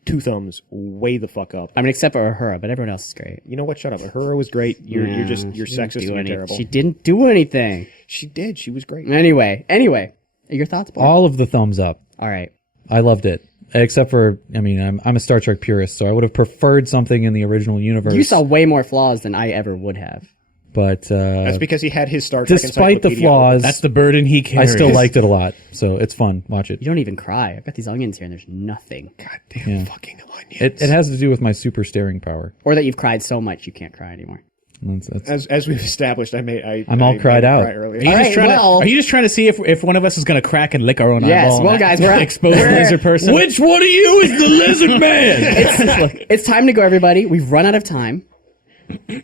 Two thumbs, way the fuck up. I mean, except for Uhura, but everyone else is great. You know what? Shut up. Uhura was great. You're sexist and you're terrible. She didn't do anything. She did. She was great. Anyway, your thoughts, Paul? All of the thumbs up. All right. I loved it. Except for, I mean, I'm a Star Trek purist, so I would have preferred something in the original universe. You saw way more flaws than I ever would have. But That's because he had his Star Trek despite the encyclopedia flaws, That's the burden he I carries. still liked it a lot. So it's fun. Watch it. You don't even cry. I've got these onions here, and there's nothing. Goddamn fucking onions. It has to do with my super staring power. Or that you've cried so much you can't cry anymore. That's- As we've established, I'm all cried out. Earlier. Are you, All just right, trying well- to, are you just trying to see if one of us is going to crack and lick our own Yes, eyeball? well, and guys, we're expose the lizard person. Which one of you is the lizard man? It's time to go, everybody. We've run out of time.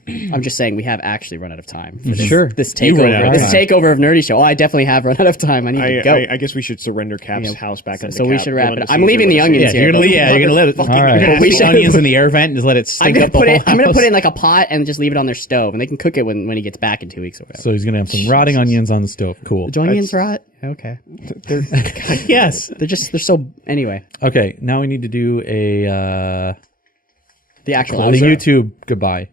I'm just saying we have actually run out of time. For this, Sure. This You run out takeover. of This time. takeover of Nerdy Show. Oh, I definitely have run out of time. I need to go. I guess we should surrender Cap's house back on the so we Cap. should wrap Go it on up. to I'm Caesar leaving with the us. onions here. You're gonna, you're gonna let All right. the We should- onions in the air vent and just let it I'm stink gonna up the put whole it. I'm gonna house. put it in like a pot and just leave it on their stove, and they can cook it when he gets back in 2 weeks or whatever. So he's gonna have some rotting onions on the stove. Cool. Do onions rot? Okay. Yes. They're so anyway. Okay, now we need to do a The actual the outro. YouTube goodbye.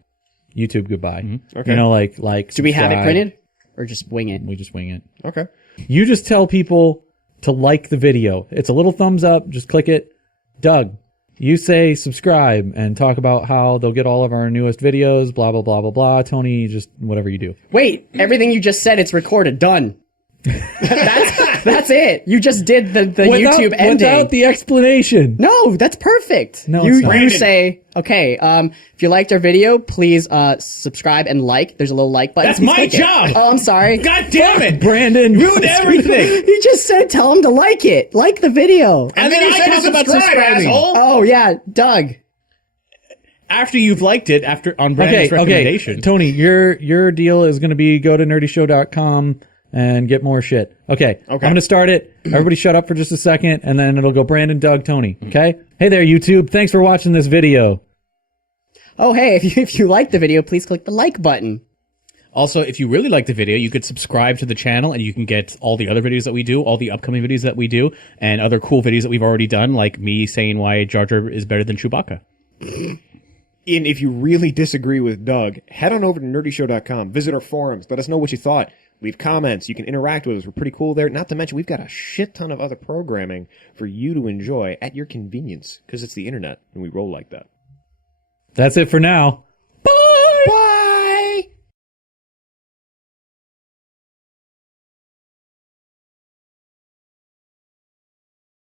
YouTube goodbye. Okay. You know, like. Do we have it subscribe. printed or just wing it? We just wing it. Okay. You just tell people to like the video. It's a little thumbs up. Just click it. Doug, you say subscribe and talk about how they'll get all of our newest videos, blah, blah, blah, blah, blah. Tony, just whatever you do. Wait, everything you just said, it's recorded. Done. That's it. You just did the YouTube ending. Without the explanation. No, that's perfect. No, you it's not. you say, okay, if you liked our video, please subscribe and like. There's a little like button. That's Please my click it. job. Oh, I'm sorry. God damn it, Brandon. ruined everything. He just said tell him to like it. Like the video. And then I talk about subscribing. Oh yeah, Doug. After you've liked it, on Okay, Brandon's recommendation. okay. Tony, your deal is going to be go to nerdyshow.com and get more shit. Okay. I'm going to start it. Everybody shut up for just a second, and then it'll go Brandon, Doug, Tony. Okay? Hey there, YouTube. Thanks for watching this video. Oh hey, if you like the video, please click the like button. Also, if you really like the video, you could subscribe to the channel and you can get all the other videos that we do, all the upcoming videos that we do, and other cool videos that we've already done, like me saying why Jar Jar is better than Chewbacca. And if you really disagree with Doug, head on over to nerdyshow.com. Visit our forums. Let us know what you thought. Leave comments. You can interact with us. We're pretty cool there. Not to mention, we've got a shit ton of other programming for you to enjoy at your convenience because it's the internet and we roll like that. That's it for now. Bye!